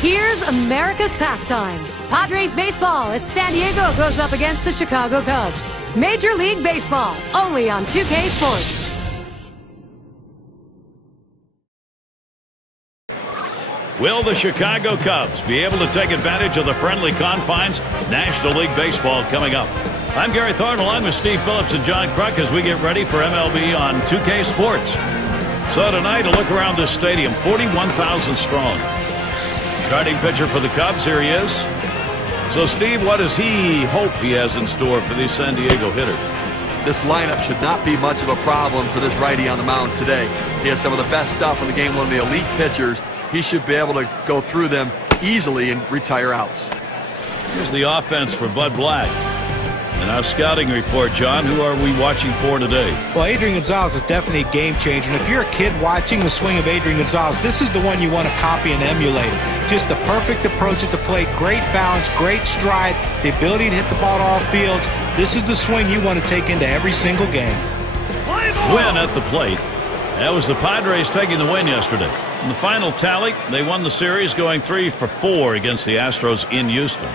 Here's America's pastime. Padres baseball as San Diego goes up against the Chicago Cubs. Major League Baseball, only on 2K Sports. Will the Chicago Cubs be able to take advantage of the friendly confines? National League Baseball coming up. I'm Gary Thorne along with Steve Phillips and John Kruk as we get ready for MLB on 2K Sports. So tonight, a look around this stadium, 41,000 strong. Starting pitcher for the Cubs, here he is. So, Steve, what does he hope he has in store for these San Diego hitters? This lineup should not be much of a problem for this righty on the mound today. He has some of the best stuff in the game, one of the elite pitchers. He should be able to go through them easily and retire outs. Here's the offense for Bud Black. In our scouting report, John, who are we watching for today? Well, Adrian Gonzalez is definitely a game changer. And if you're a kid watching the swing of Adrian Gonzalez, this is the one you want to copy and emulate. Just the perfect approach at the plate, great balance, great stride, the ability to hit the ball to all fields. This is the swing you want to take into every single game. Win at the plate. That was the Padres taking the win yesterday. In the final tally, they won the series going 3 for 4 against the Astros in Houston.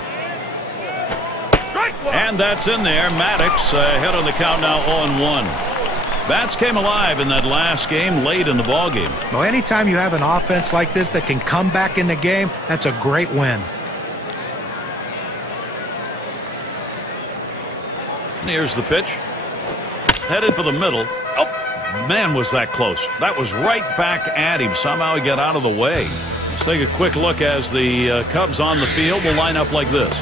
And that's in there. Maddux ahead on the count now 0-1. Bats came alive in that last game late in the ball game. Well, anytime you have an offense like this that can come back in the game, that's a great win. And here's the pitch. Headed for the middle. Oh, man, was that close. That was right back at him. Somehow he got out of the way. Let's take a quick look as the Cubs on the field will line up like this.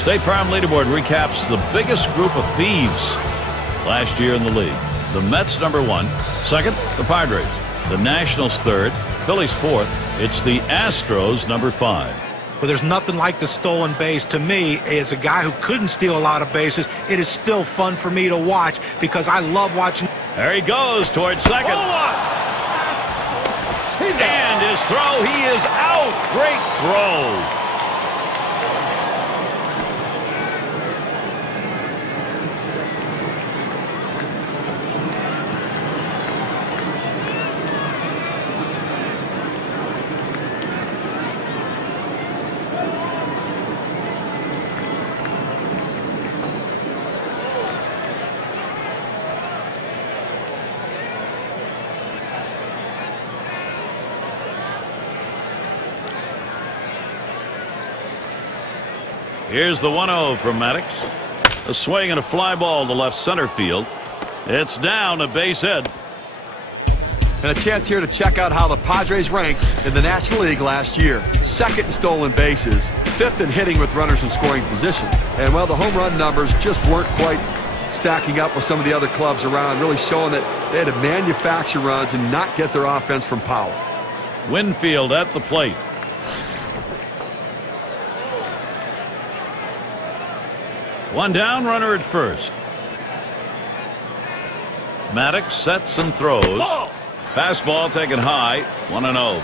State Farm leaderboard recaps the biggest group of thieves last year in the league. The Mets #1, second the Padres, the Nationals third, Phillies fourth. It's the Astros #5. Well, there's nothing like the stolen base. To me, as a guy who couldn't steal a lot of bases, it is still fun for me to watch because I love watching. There he goes towards second. And his throw, he is out. Great throw. Here's the 1-0 from Maddux. A swing and a fly ball to left center field. It's down, a base hit. And a chance here to check out how the Padres ranked in the National League last year. Second in stolen bases, fifth in hitting with runners in scoring position. And well, the home run numbers just weren't quite stacking up with some of the other clubs around, really showing that they had to manufacture runs and not get their offense from power. Winfield at the plate. One down, runner at first. Maddux sets and throws. Fastball taken high, 1-0.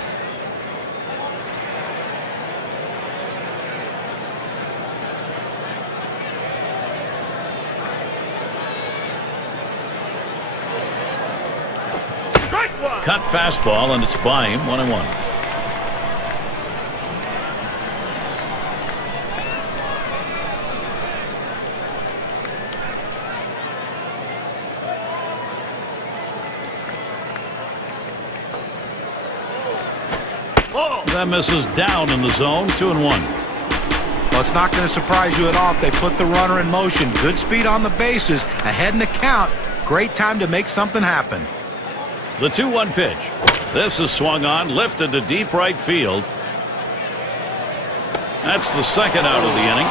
Cut fastball, and it's by him, 1-1. That misses down in the zone, 2-1. Well, it's not going to surprise you at all if they put the runner in motion. Good speed on the bases, ahead in the count. Great time to make something happen. The 2-1 pitch. This is swung on, lifted to deep right field. That's the second out of the inning.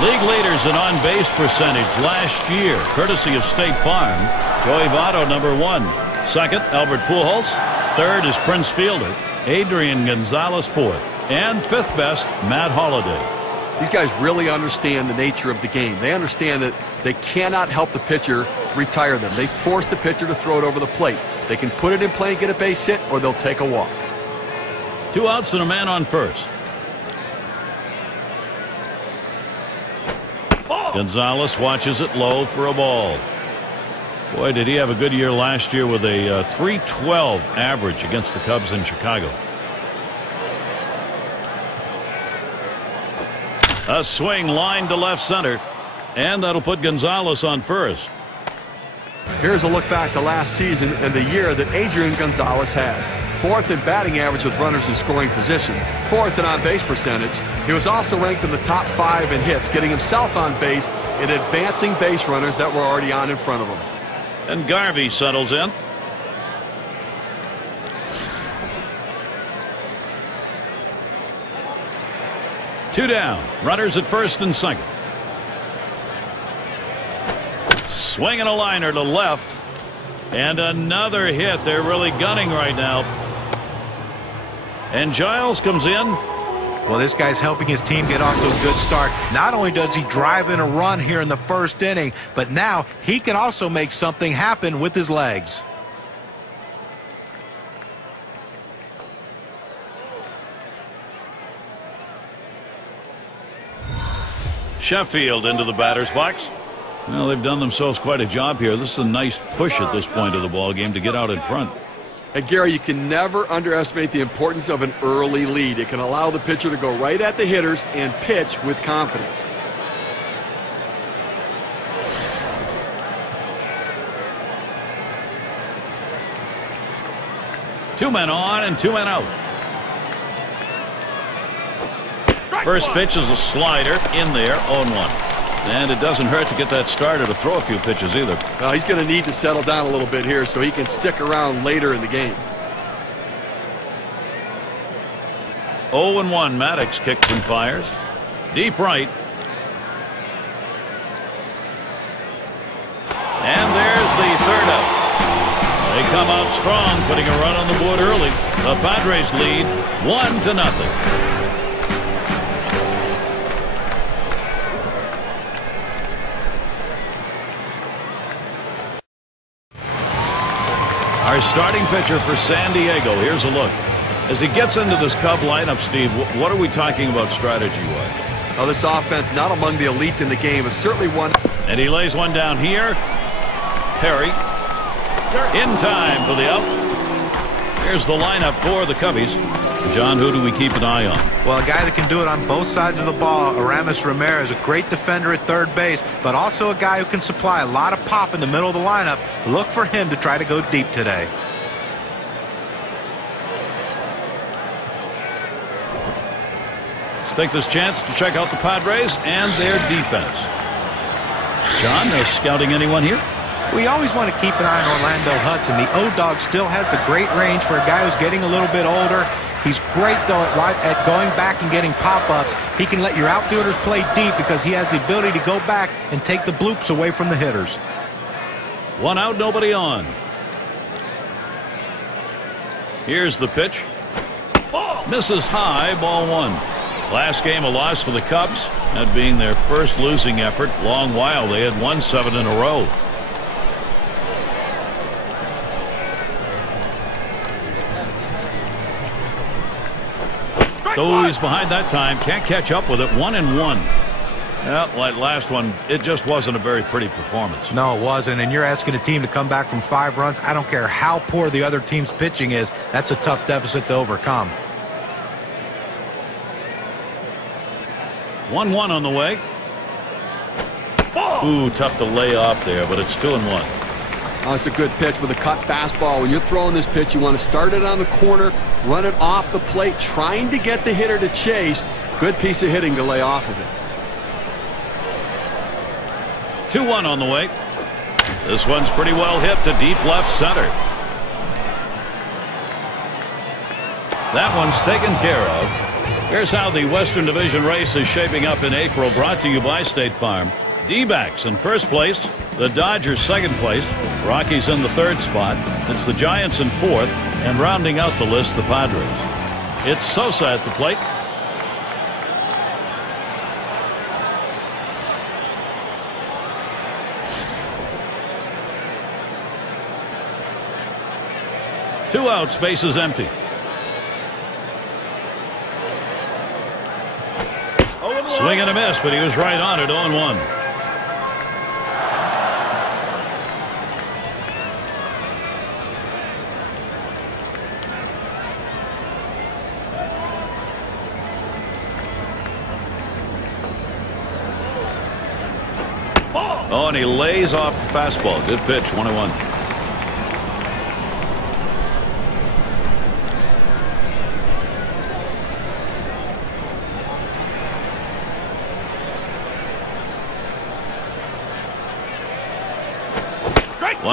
League leaders in on-base percentage last year, courtesy of State Farm. Joey Votto, #1. Second, Albert Pujols. Third is Prince Fielder. Adrian Gonzalez, fourth. And fifth best, Matt Holliday. These guys really understand the nature of the game. They understand that they cannot help the pitcher retire them. They force the pitcher to throw it over the plate. They can put it in play and get a base hit, or they'll take a walk. 2 outs and a man on first. Gonzalez watches it low for a ball. Boy, did he have a good year last year with a .312 average against the Cubs in Chicago. A swing line to left center, and that'll put Gonzalez on first. Here's a look back to last season and the year that Adrian Gonzalez had. 4th in batting average with runners in scoring position, 4th in on-base percentage. He was also ranked in the top 5 in hits, getting himself on base and advancing base runners that were already on in front of him. And Garvey settles in. Two down. Runners at first and second. Swinging a liner to left. And another hit. They're really gunning right now. And Giles comes in. Well, this guy's helping his team get off to a good start. Not only does he drive in a run here in the first inning, but now he can also make something happen with his legs. Sheffield into the batter's box. Well, they've done themselves quite a job here. This is a nice push at this point of the ball game to get out in front. And Gary, you can never underestimate the importance of an early lead. It can allow the pitcher to go right at the hitters and pitch with confidence. Two men on and two men out. First pitch is a slider in there, 0-1. And it doesn't hurt to get that starter to throw a few pitches either. He's going to need to settle down a little bit here so he can stick around later in the game. 0-1. Maddux kicks and fires. Deep right. And there's the third out. They come out strong, putting a run on the board early. The Padres lead 1-0. Our starting pitcher for San Diego. Here's a look. As he gets into this Cub lineup, Steve, what are we talking about strategy-wise? Now, this offense, not among the elite in the game, is certainly one. And he lays one down here. Perry in time for the out. Here's the lineup for the Cubbies. John, who do we keep an eye on? Well, a guy that can do it on both sides of the ball. Aramis Ramirez, a great defender at third base, but also a guy who can supply a lot of pop in the middle of the lineup. Look for him to try to go deep today. Let's take this chance to check out the Padres and their defense. John, scouting anyone here? We always want to keep an eye on Orlando Hudson. The O-Dog still has the great range for a guy who's getting a little bit older. He's great, though, at going back and getting pop-ups. He can let your outfielders play deep because he has the ability to go back and take the bloops away from the hitters. One out, nobody on. Here's the pitch. Misses high, ball one. Last game a loss for the Cubs, that being their first losing effort. Long while they had won 7 in a row. Though he's behind that time, can't catch up with it. 1-1. Well, like last one, it just wasn't a very pretty performance. No, it wasn't. And you're asking a team to come back from 5 runs. I don't care how poor the other team's pitching is. That's a tough deficit to overcome. 1-1 on the way. Ooh, tough to lay off there, but it's 2-1. Oh, it's a good pitch with a cut fastball. When you're throwing this pitch, you want to start it on the corner, run it off the plate, trying to get the hitter to chase. Good piece of hitting to lay off of it. 2-1 on the way. This one's pretty well hit to deep left center. That one's taken care of. Here's how the Western Division race is shaping up in April, brought to you by State Farm. D-backs in first place, the Dodgers second place, Rockies in the third spot. It's the Giants in fourth, and rounding out the list, the Padres. It's Sosa at the plate. Two outs, bases empty. Swing and a miss, but he was right on it, 0-1. Oh, and he lays off the fastball. Good pitch, 1-1.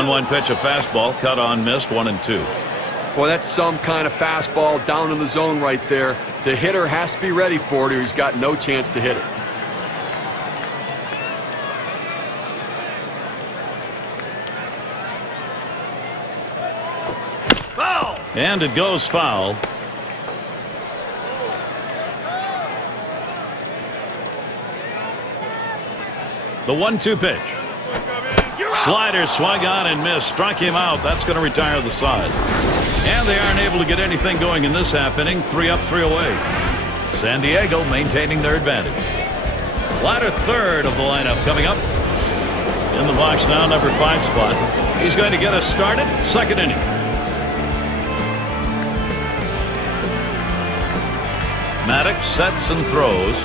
One pitch, a fastball, cut on, missed, 1-2. Boy, that's some kind of fastball down in the zone right there. The hitter has to be ready for it or he's got no chance to hit it. Foul! And it goes foul. The 1-2 pitch. Slider swung on and missed. Struck him out. That's going to retire the side. And they aren't able to get anything going in this half inning. 3 up, 3 away. San Diego maintaining their advantage. Latter third of the lineup coming up. In the box now, number 5 spot. He's going to get us started. Second inning. Maddux sets and throws.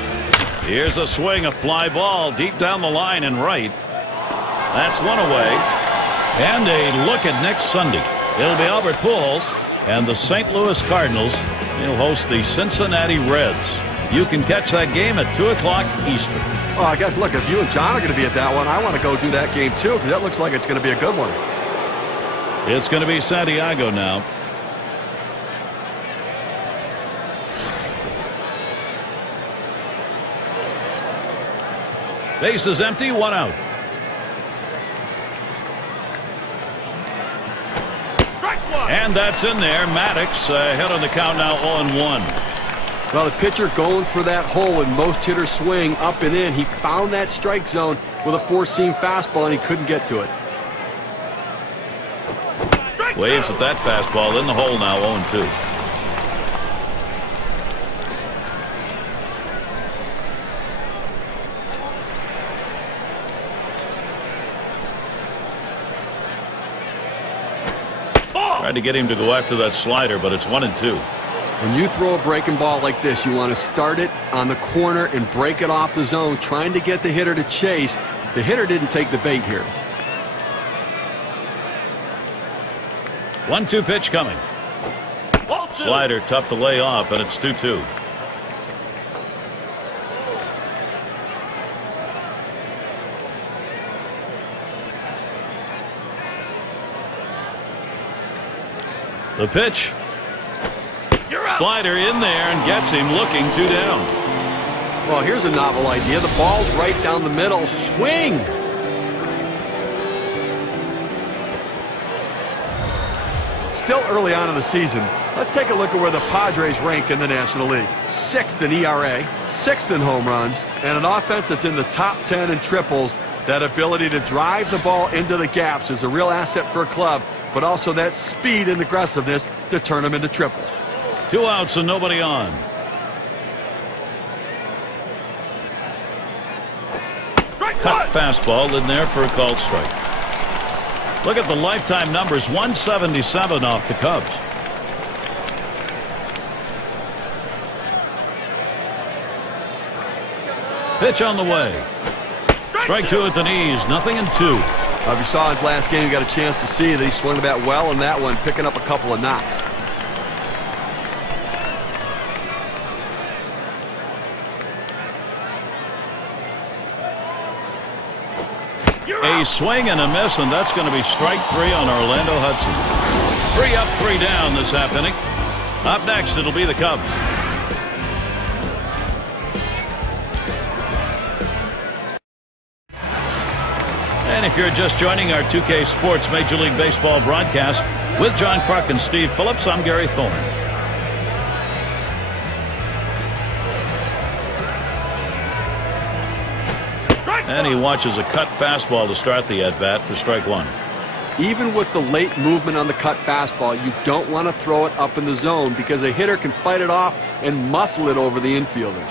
Here's a swing, a fly ball deep down the line and right. That's one away. And a look at next Sunday. It'll be Albert Pujols and the St. Louis Cardinals. He'll host the Cincinnati Reds. You can catch that game at 2 o'clock Eastern. Well, I guess, look, if you and John are going to be at that one, I want to go do that game too, because that looks like it's going to be a good one. It's going to be San Diego now. Base is empty, 1 out. And that's in there. Maddux ahead on the count now, 0-1. Well, the pitcher going for that hole, and most hitters swing up and in. He found that strike zone with a 4-seam fastball, and he couldn't get to it. Waves at that fastball in the hole now, 0-2. Tried to get him to go after that slider, but it's 1-2. When you throw a breaking ball like this, you want to start it on the corner and break it off the zone, trying to get the hitter to chase. The hitter didn't take the bait here. 1-2 pitch coming. Slider tough to lay off, and it's 2-2. The pitch. Slider in there and gets him looking 2 down. Well, here's a novel idea. The ball's right down the middle. Swing! Still early on in the season. Let's take a look at where the Padres rank in the National League. 6th in ERA, 6th in home runs, and an offense that's in the top 10 in triples. That ability to drive the ball into the gaps is a real asset for a club, but also that speed and aggressiveness to turn them into triples. 2 outs and nobody on. Cut fastball in there for a called strike. Look at the lifetime numbers, 177 off the Cubs. Pitch on the way. Strike 2 at the knees, nothing in 2. If you saw his last game, you got a chance to see that he swung the bat well in that one, picking up a couple of knocks. A swing and a miss, and that's going to be strike 3 on Orlando Hudson. 3 up, 3 down this half inning. Up next, it'll be the Cubs. And if you're just joining our 2K Sports Major League Baseball broadcast with John Kruk and Steve Phillips, I'm Gary Thorne. And he watches a cut fastball to start the at-bat for strike 1. Even with the late movement on the cut fastball, you don't want to throw it up in the zone because a hitter can fight it off and muscle it over the infielders.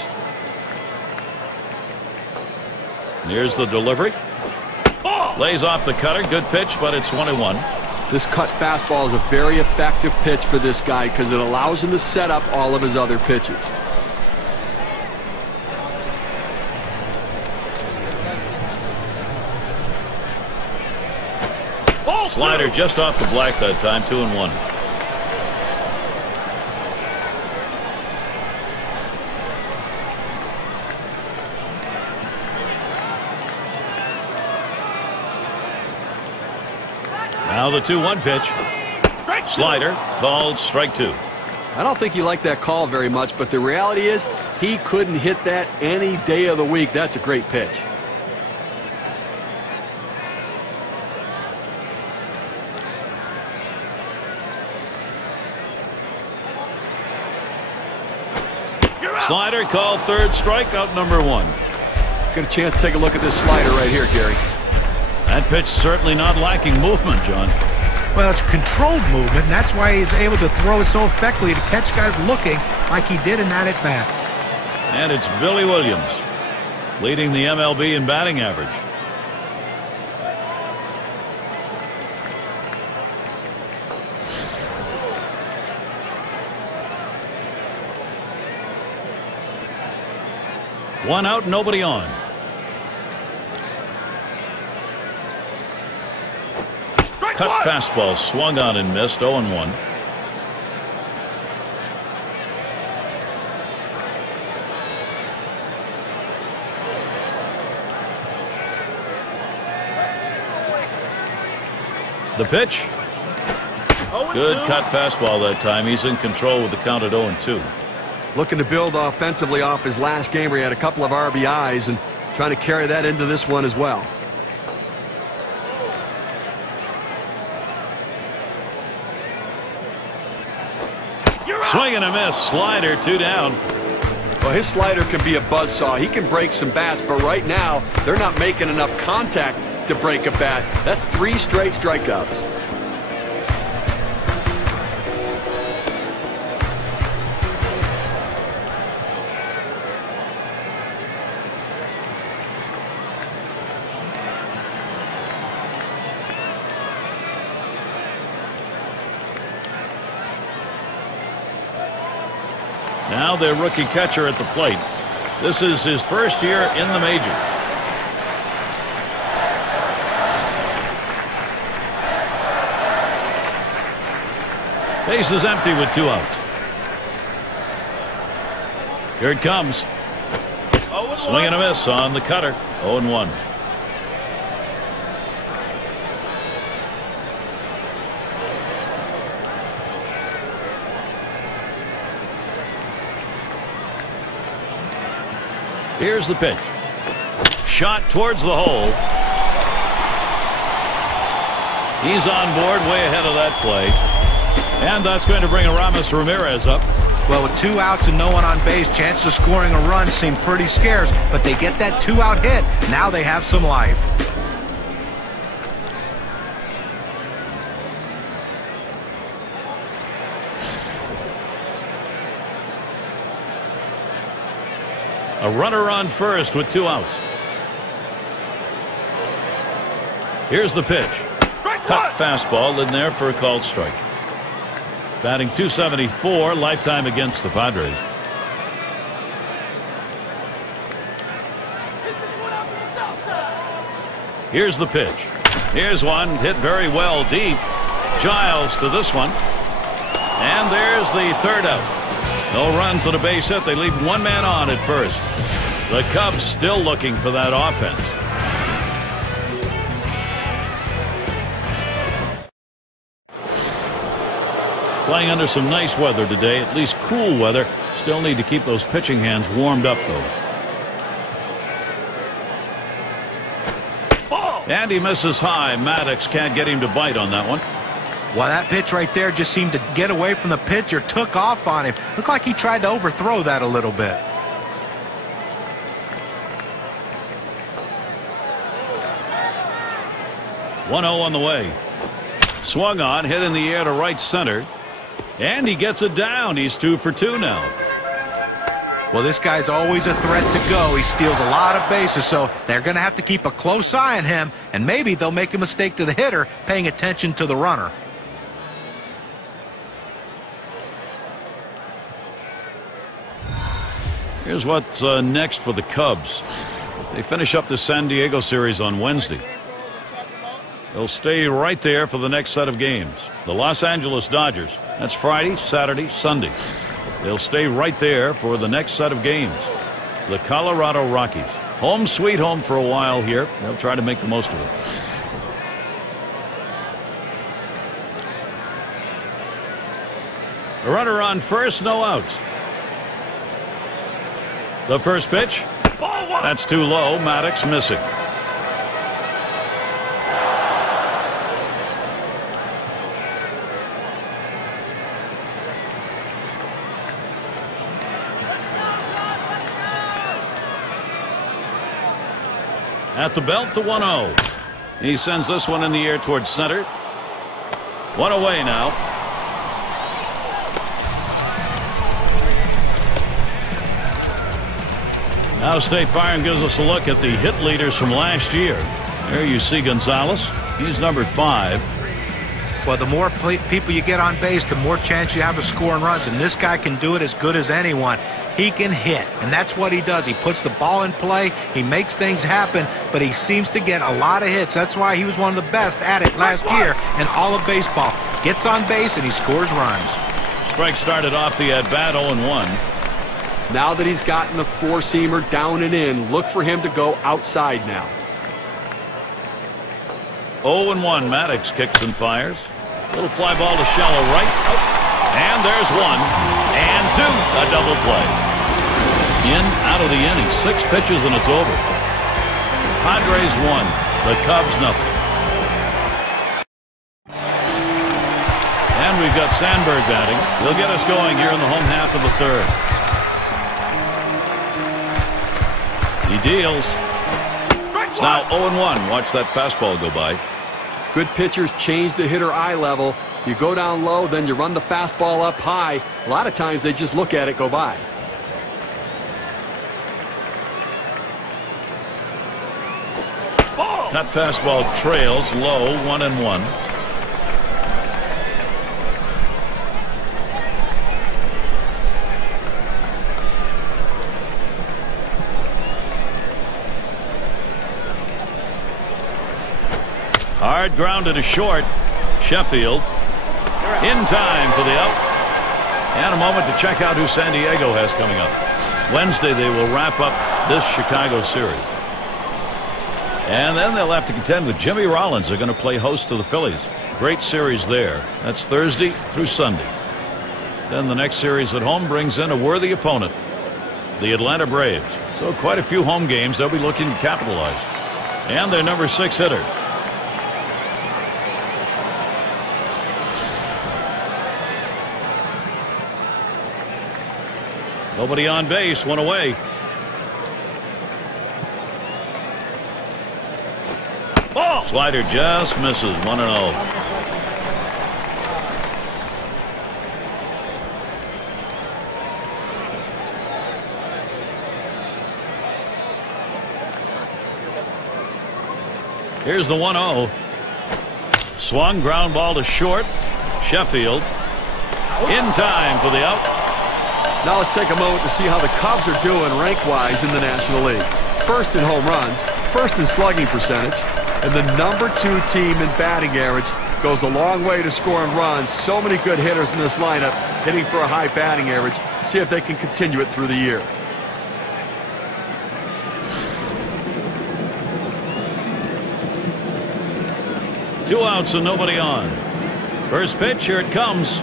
Here's the delivery. Lays off the cutter. Good pitch, but it's 1-1. This cut fastball is a very effective pitch for this guy because it allows him to set up all of his other pitches. Slider just off the black that time, 2-1. Now the 2-1 pitch. Slider called strike 2. I don't think he liked that call very much, but the reality is he couldn't hit that any day of the week. That's a great pitch. Slider called third, strikeout number 1. Get a chance to take a look at this slider right here, Gary. That pitch certainly not lacking movement, John. Well, it's controlled movement, and that's why he's able to throw it so effectively to catch guys looking like he did in that at-bat. And it's Billy Williams leading the MLB in batting average. One out, nobody on. Cut fastball swung on and missed, 0-1. The pitch. Good cut fastball that time. He's in control with the count at 0-2. Looking to build offensively off his last game where he had a couple of RBIs and trying to carry that into this one as well. Swing and a miss. Slider, 2 down. Well, his slider can be a buzzsaw. He can break some bats, but right now they're not making enough contact to break a bat. That's 3 straight strikeouts. Now their rookie catcher at the plate. This is his first year in the majors. Base is empty with 2 outs. Here it comes. Swing and a miss on the cutter. 0-1. Here's the pitch. Shot towards the hole. He's on board way ahead of that play. And that's going to bring Aramis Ramirez up. Well, with 2 outs and no one on base, chances of scoring a run seem pretty scarce, but they get that 2-out hit. Now they have some life. A runner on first with 2 outs. Here's the pitch. Cut fastball in there for a called strike. Batting .274, lifetime against the Padres. Here's the pitch. Here's one hit very well deep. Giles to this one. And there's the 3rd out. No runs on a base hit. They leave 1 man on at first. The Cubs still looking for that offense. Playing under some nice weather today, at least cool weather. Still need to keep those pitching hands warmed up, though. And he misses high. Maddux can't get him to bite on that one. Well, that pitch right there just seemed to get away from the pitcher, took off on him. Looked like he tried to overthrow that a little bit. One 0 on the way. Swung on, hit in the air to right center. And he gets it down. He's 2 for 2 now. Well, this guy's always a threat to go. He steals a lot of bases, so they're going to have to keep a close eye on him, and maybe they'll make a mistake to the hitter paying attention to the runner. Here's what's next for the Cubs. They finish up the San Diego series on Wednesday. They'll stay right there for the next set of games. The Los Angeles Dodgers. That's Friday, Saturday, Sunday. They'll stay right there for the next set of games. The Colorado Rockies. Home sweet home for a while here. They'll try to make the most of it. A runner on first, no outs. The first pitch. That's too low. Maddux missing. At the belt, the 1-0. He sends this one in the air towards center. One away now. Now State Farm gives us a look at the hit leaders from last year. There you see Gonzalez. He's number 5. Well, the more people you get on base, the more chance you have of scoring runs. And this guy can do it as good as anyone. He can hit, and that's what he does. He puts the ball in play. He makes things happen, but he seems to get a lot of hits. That's why he was one of the best at it last year in all of baseball. Gets on base, and he scores runs. Gregg started off the at-bat 0-1. Now that he's gotten the four-seamer down and in, look for him to go outside now. 0-1. Maddux kicks and fires. Little fly ball to shallow right. And there's 1 and 2. A double play. In, out of the inning. 6 pitches and it's over. Padres 1. The Cubs nothing. And we've got Sandberg batting. He'll get us going here in the home half of the third. He deals. It's now 0-1. Watch that fastball go by. Good pitchers change the hitter eye level. You go down low, then you run the fastball up high. A lot of times they just look at it go by. That fastball trails low, 1-1. Hard grounded to short. Sheffield in time for the out. And a moment to check out who San Diego has coming up. Wednesday they will wrap up this Chicago series. And then they'll have to contend with Jimmy Rollins. They're going to play host to the Phillies. Great series there. That's Thursday through Sunday. Then the next series at home brings in a worthy opponent, the Atlanta Braves. So quite a few home games they'll be looking to capitalize. And their number 6 hitter. Nobody on base, 1 away. Oh! Slider just misses, 1-0. Here's the 1-0. Swung, ground ball to short. Sheffield in time for the out. Now let's take a moment to see how the Cubs are doing rank-wise in the National League. First in home runs, first in slugging percentage, and the number 2 team in batting average. Goes a long way to scoring runs. So many good hitters in this lineup hitting for a high batting average. See if they can continue it through the year. Two outs and nobody on. First pitch, here it comes.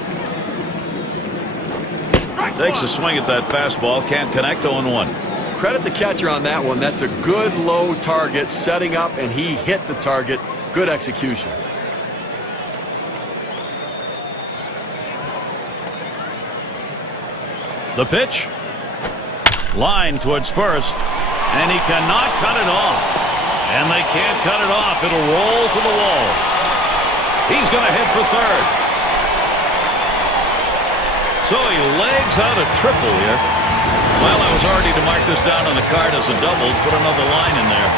Takes a swing at that fastball, can't connect. 0-1. Credit the catcher on that one. That's a good low target, setting up, and he hit the target. Good execution. The pitch. Line towards first, and he cannot cut it off. And they can't cut it off. It'll roll to the wall. He's going to hit for third. So he legs out a triple here. Well, I was already to mark this down on the card as a double. Put another line in there.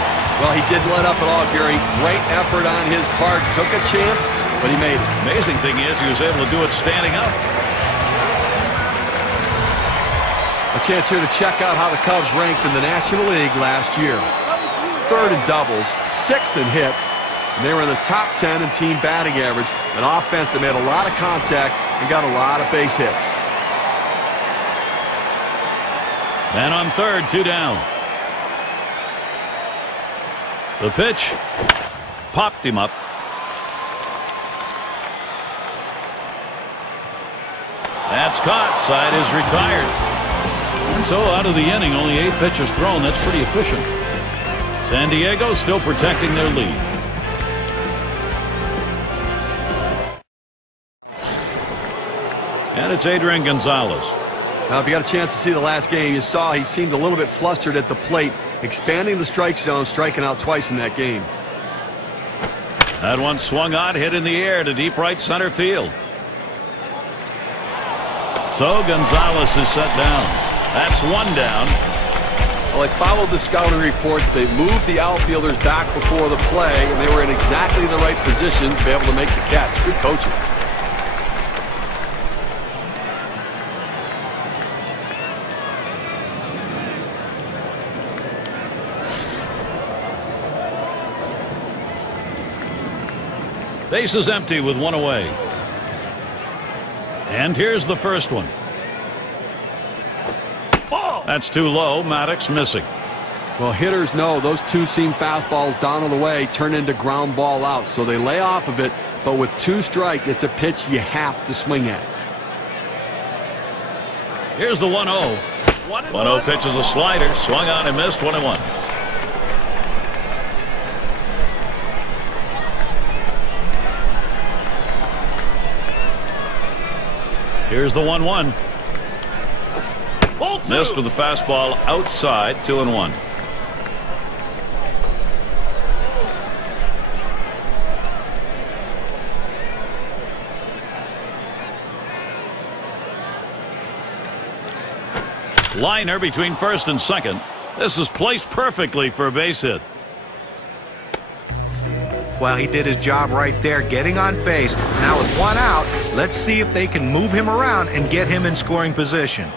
Well, he didn't let up at all, Gary. Great effort on his part. Took a chance, but he made it. Amazing thing is he was able to do it standing up. A chance here to check out how the Cubs ranked in the National League last year. 3rd in doubles, 6th in hits, And they were in the top 10 in team batting average, an offense that made a lot of contact and got a lot of base hits. And on third, 2 down. The pitch popped him up. That's caught. Side is retired. And so out of the inning, only 8 pitches thrown. That's pretty efficient. San Diego still protecting their lead. And it's Adrian Gonzalez. Now, if you got a chance to see the last game, you saw he seemed a little bit flustered at the plate, expanding the strike zone, striking out twice in that game. That one swung on, hit in the air to deep right center field. So Gonzalez is set down. That's 1 down. Well, they followed the scouting reports. They moved the outfielders back before the play, and they were in exactly the right position to be able to make the catch. Good coaching. Base is empty with 1 away. And here's the first one. That's too low. Maddux missing. Well, hitters know those 2-seam fastballs down on the way turn into ground ball out, so they lay off of it, but with 2 strikes, it's a pitch you have to swing at. Here's the 1-0. 1-0 pitch is a slider. Swung on and missed. 1-1. Here's the 1-1. Missed with the fastball outside. 2-1. Liner between first and second. This is placed perfectly for a base hit. Well, he did his job right there, getting on base. Now with 1 out, let's see if they can move him around and get him in scoring position.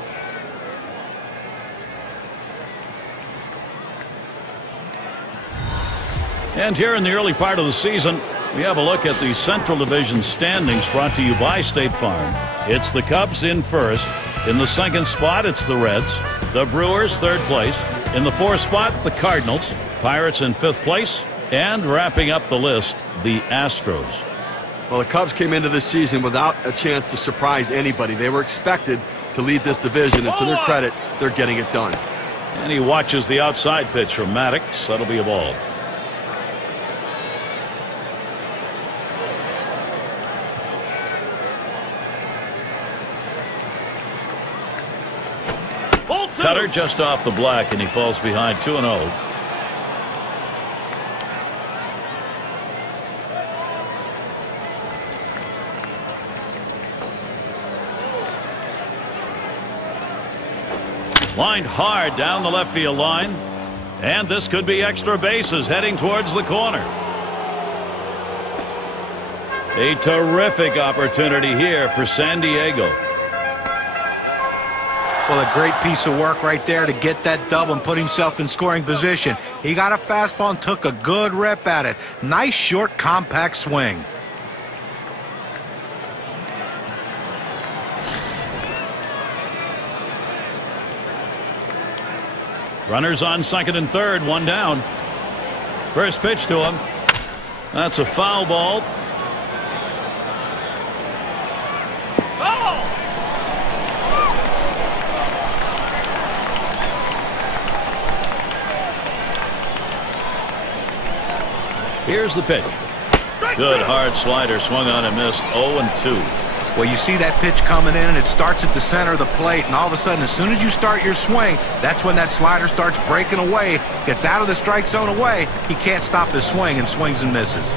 And here in the early part of the season, we have a look at the Central Division standings brought to you by State Farm. It's the Cubs in first. In the second spot, it's the Reds. The Brewers, third place. In the fourth spot, the Cardinals. Pirates in fifth place. And wrapping up the list, the Astros. Well, the Cubs came into this season without a chance to surprise anybody. They were expected to lead this division, and to their credit, they're getting it done. And he watches the outside pitch from Maddux. That'll be a ball. Cutter just off the black, and he falls behind 2-0. Lined hard down the left field line, and this could be extra bases heading towards the corner. A terrific opportunity here for San Diego. Well, a great piece of work right there to get that double and put himself in scoring position. He got a fastball and took a good rip at it. Nice, short, compact swing. Runners on second and third, 1 down. First pitch to him. That's a foul ball. Here's the pitch. Good hard slider, swung on and missed. 0-2. Well, you see that pitch coming in, and it starts at the center of the plate, and all of a sudden, as soon as you start your swing, that's when that slider starts breaking away, gets out of the strike zone away. He can't stop his swing and swings and misses.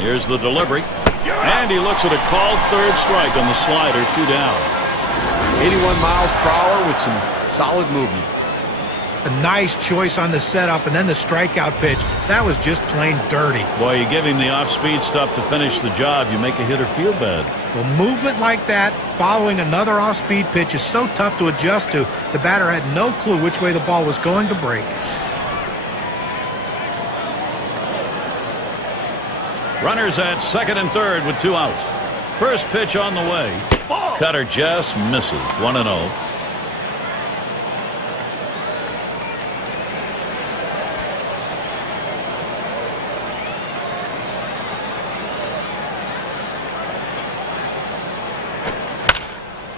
Here's the delivery, and he looks at a called third strike on the slider. 2 down. 81 miles per hour with some solid movement. A nice choice on the setup, and then the strikeout pitch. That was just plain dirty. Boy, you give him the off-speed stuff to finish the job, you make a hitter feel bad. Well, movement like that, following another off-speed pitch, is so tough to adjust to. The batter had no clue which way the ball was going to break. Runners at second and third with 2 outs. First pitch on the way. Cutter just misses. 1-0.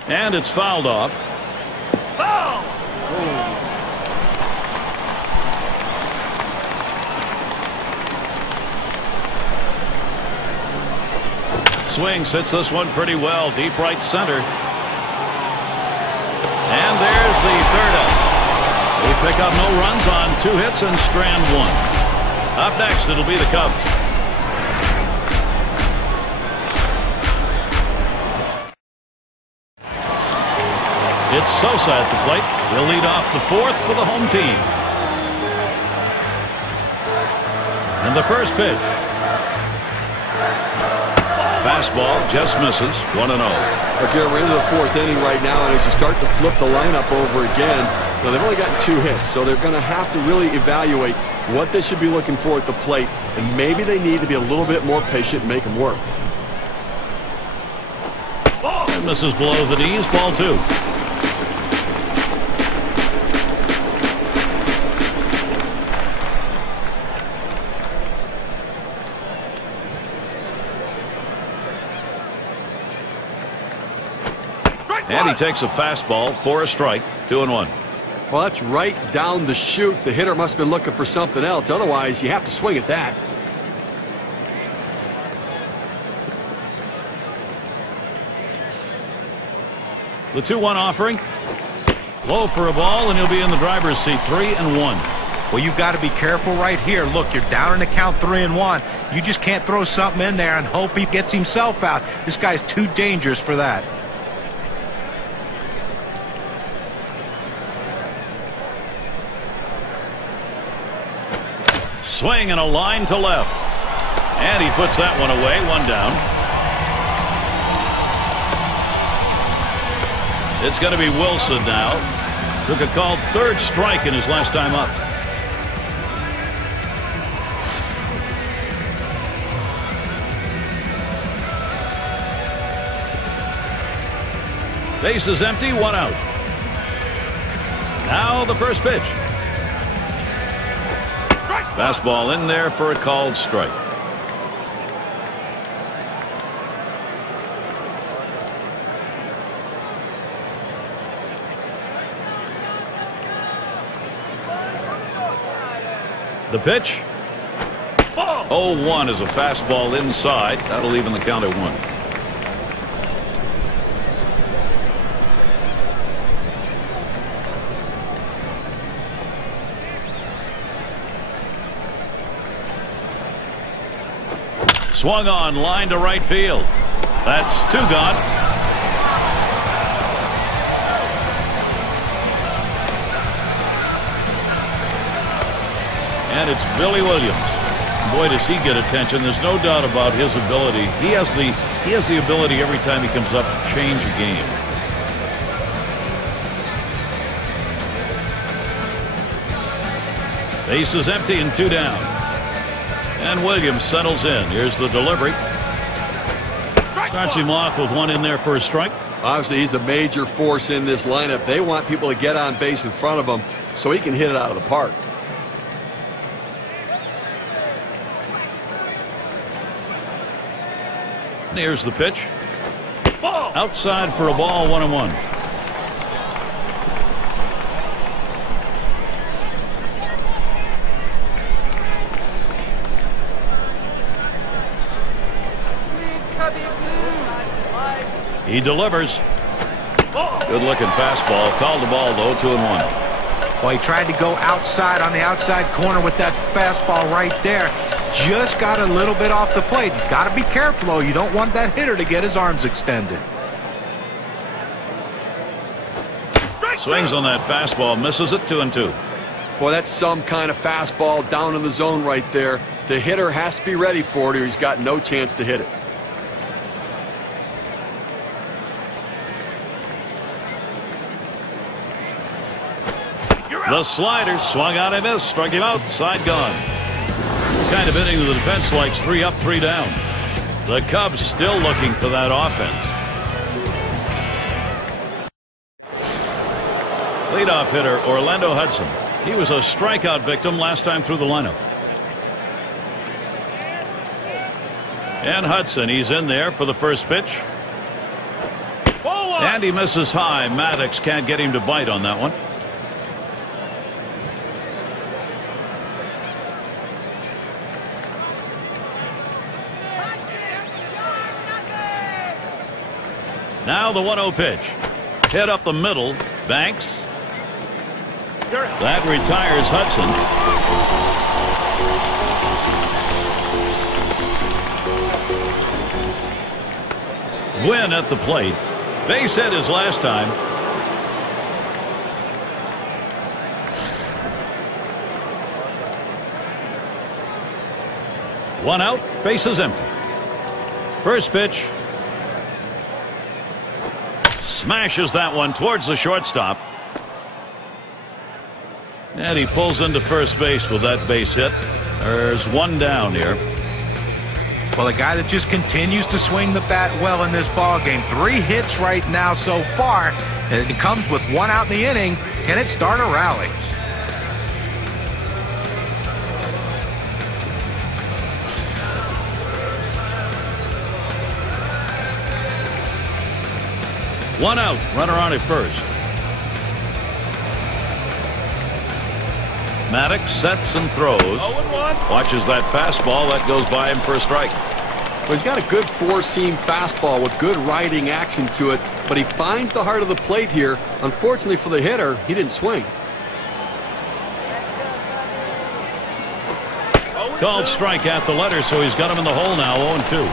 And it's fouled off. Swings, hits this one pretty well, deep right center. And there's the third out. They pick up no runs on 2 hits and strand 1. Up next, it'll be the Cubs. It's Sosa at the plate. He'll lead off the 4th for the home team. And the first pitch. Fastball just misses. 1-0. Okay, we're into the 4th inning right now, and as you start to flip the lineup over again, they've only gotten 2 hits, so they're going to have to really evaluate what they should be looking for at the plate, and maybe they need to be a little bit more patient and make them work. And misses below the knees. Ball 2. And he takes a fastball for a strike. 2-1. Well, that's right down the chute. The hitter must have been looking for something else. Otherwise, you have to swing at that. The 2-1 offering. Low for a ball, and he'll be in the driver's seat. 3-1. Well, you've got to be careful right here. Look, you're down in the count 3-1. You just can't throw something in there and hope he gets himself out. This guy's too dangerous for that. Swing and a line to left. And he puts that one away. 1 down. It's going to be Wilson now. Took a called 3rd strike in his last time up. Base is empty. 1 out. Now the first pitch. Fastball in there for a called strike. The pitch. 0-1 is a fastball inside. That'll even the count at 1. Swung on, line to right field. That's 2 gone. And it's Billy Williams. Boy, does he get attention. There's no doubt about his ability. He has the ability every time he comes up to change a game. Base is empty and 2 down. And Williams settles in. Here's the delivery. Starts him off with 1 in there for a strike. Obviously, he's a major force in this lineup. They want people to get on base in front of him so he can hit it out of the park. And here's the pitch. Outside for a ball. 1-1. He delivers. Good looking fastball. Called the ball though. 2-1. Well, he tried to go outside on the outside corner with that fastball right there. Just got a little bit off the plate. He's got to be careful though. You don't want that hitter to get his arms extended. Swings on that fastball. Misses it. 2-2. Boy, that's some kind of fastball down in the zone right there. The hitter has to be ready for it or he's got no chance to hit it. The slider swung out and missed. Struck him out. Side gone. Kind of 5 innings, the defense likes 3 up, 3 down. The Cubs still looking for that offense. Leadoff hitter Orlando Hudson. He was a strikeout victim last time through the lineup. And Hudson, he's in there for the first pitch. And he misses high. Maddux can't get him to bite on that one. Now the 1-0 pitch. Hit up the middle. Banks. That retires Hudson. Gwynn at the plate. Base hit his last time. One out, bases empty. First pitch. Smashes that one towards the shortstop. And he pulls into first base with that base hit. There's one down here. Well, a guy that just continues to swing the bat well in this ball game. 3 hits right now so far. And it comes with 1 out in the inning. Can it start a rally? One out, runner on at first. Maddux sets and throws. Watches that fastball that goes by him for a strike. Well, he's got a good 4-seam fastball with good riding action to it, but he finds the heart of the plate here. Unfortunately for the hitter, he didn't swing. Called strike at the letter, so he's got him in the hole now. 0-2.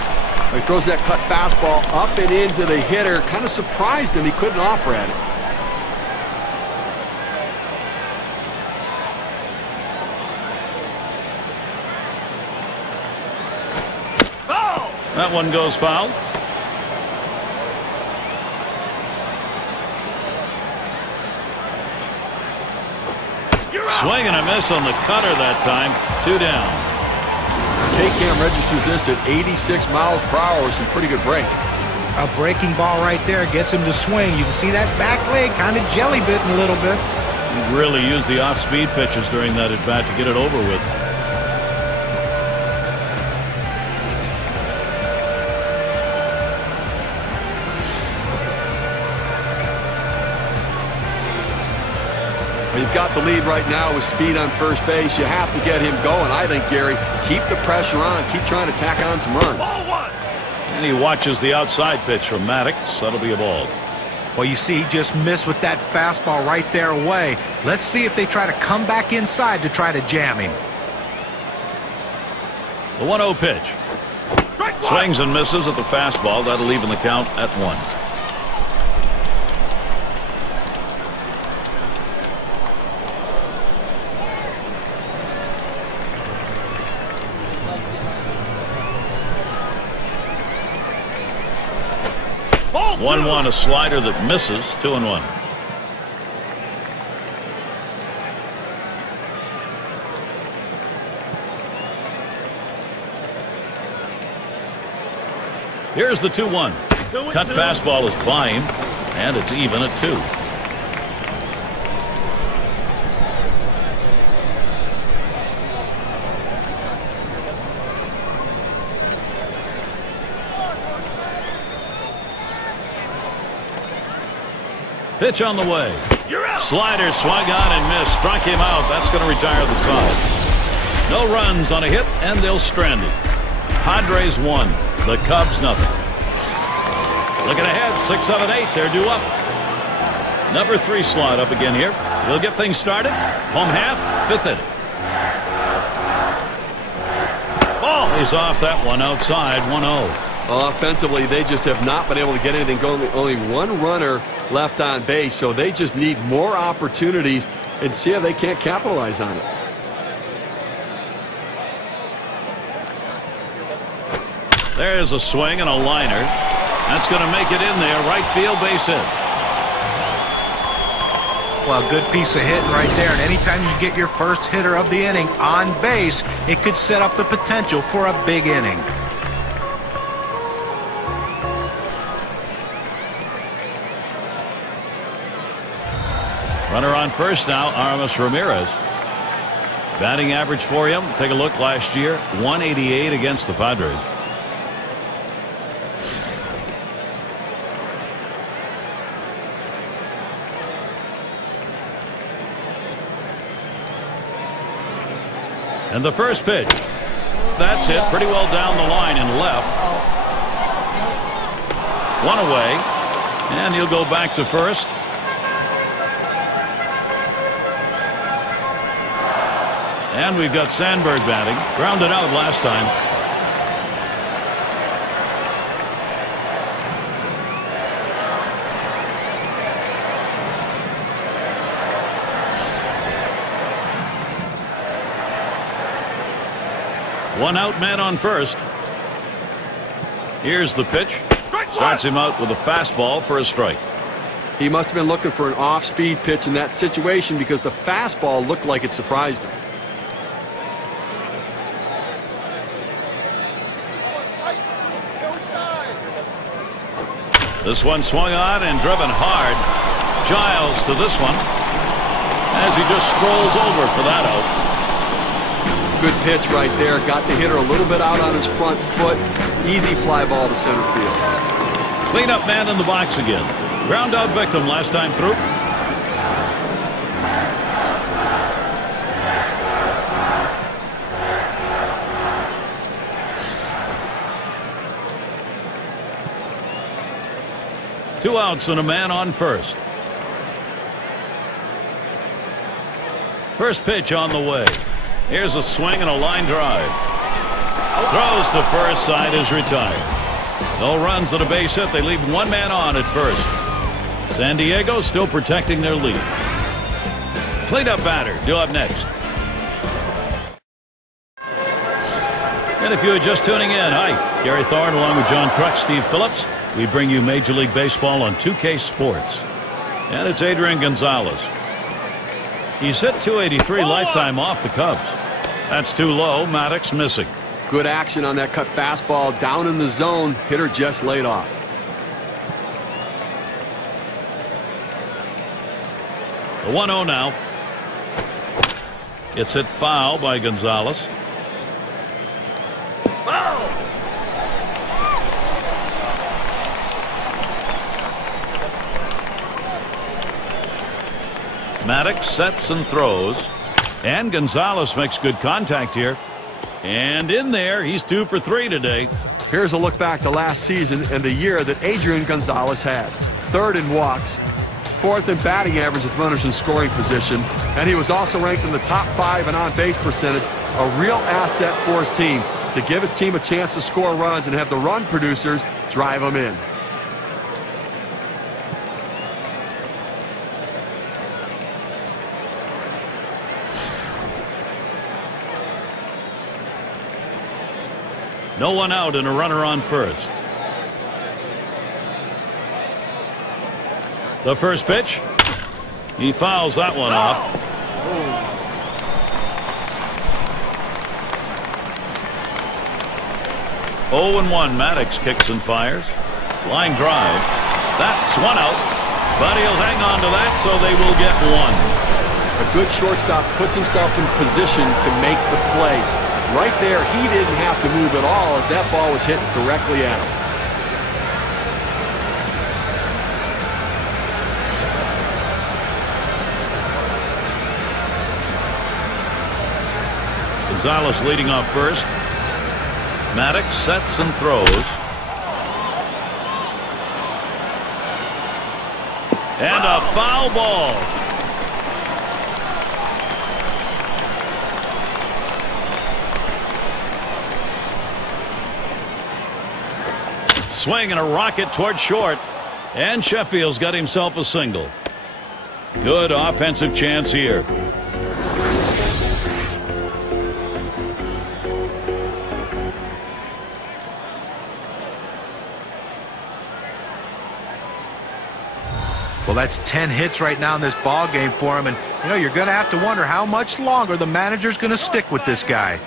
He throws that cut fastball up and into the hitter. Kind of surprised him. He couldn't offer at it. That one goes foul. Swing and a miss on the cutter that time. 2 down. K-Cam registers this at 86 miles per hour with some pretty good break. A breaking ball right there gets him to swing. You can see that back leg kind of jelly bitten a little bit. He really used the off-speed pitches during that at-bat to get it over with. You've got the lead right now with speed on first base. You have to get him going. I think, Gary, keep the pressure on. Keep trying to tack on some runs. And he watches the outside pitch from Maddux. That'll be a ball. Well, you see, he just missed with that fastball right there away. Let's see if they try to come back inside to try to jam him. The 1-0 pitch. Swings and misses at the fastball. That'll even the count at 1. One, a slider that misses. 2-1. Here's the 2-1. Cut fastball is by him, and it's even at 2. Pitch on the way. Slider swung on and missed. Struck him out. That's going to retire the side. No runs on a hit, and they'll strand him. Padres 1. The Cubs nothing. Looking ahead, 6, 7, 8. They're due up. Number 3 slide up again here. He'll get things started. Home half, 5th inning. Ball. He's off that one outside. 1-0. Offensively, they just have not been able to get anything going. Only 1 runner left on base, so they just need more opportunities and see if they can't capitalize on it. There's a swing and a liner. That's going to make it in there. Right field, base hit. Well, good piece of hitting right there. And anytime you get your first hitter of the inning on base, it could set up the potential for a big inning. Runner on first now, Aramis Ramirez. Batting average for him, take a look last year, 188 against the Padres. And the first pitch. That's it, pretty well down the line and left. One away, and he'll go back to first. And we've got Sandberg batting. Grounded out last time. One out, man on first. Here's the pitch. Starts him out with a fastball for a strike. He must have been looking for an off-speed pitch in that situation because the fastball looked like it surprised him. This one swung on and driven hard. Giles to this one as he just strolls over for that out. Good pitch right there. Got the hitter a little bit out on his front foot. Easy fly ball to center field. Cleanup man in the box again. Ground out victim last time through. Two outs and a man on first. First pitch on the way. Here's a swing and a line drive. Throws to first, side is retired. No runs and a base hit. They leave one man on at first. San Diego still protecting their lead. Cleanup batter due up next. And if you are just tuning in, hi, Gary Thorne along with John Kruk, Steve Phillips. We bring you Major League Baseball on 2K Sports. And it's Adrian Gonzalez. He's hit .283 lifetime off the Cubs. That's too low. Maddux missing. Good action on that cut fastball down in the zone. Hitter just laid off. The 1-0 now. It's hit foul by Gonzalez. Maddux sets and throws. And Gonzalez makes good contact here. And in there, he's 2 for 3 today. Here's a look back to last season and the year that Adrian Gonzalez had. 3rd in walks, 4th in batting average with runners in scoring position, and he was also ranked in the top 5 in on-base percentage. A real asset for his team to give his team a chance to score runs and have the run producers drive them in. No one out and a runner on first. The first pitch. He fouls that one off. 0-1. Maddux kicks and fires. Line drive. That's one out. But he'll hang on to that, so they will get one. A good shortstop puts himself in position to make the play. Right there, he didn't have to move at all as that ball was hit directly at him. Gonzalez leading off first. Maddux sets and throws. And a foul ball. Swing and a rocket toward short. And Sheffield's got himself a single. Good offensive chance here. Well, that's 10 hits right now in this ball game for him, and you know, you're going to have to wonder how much longer the manager's going to stick with this guy.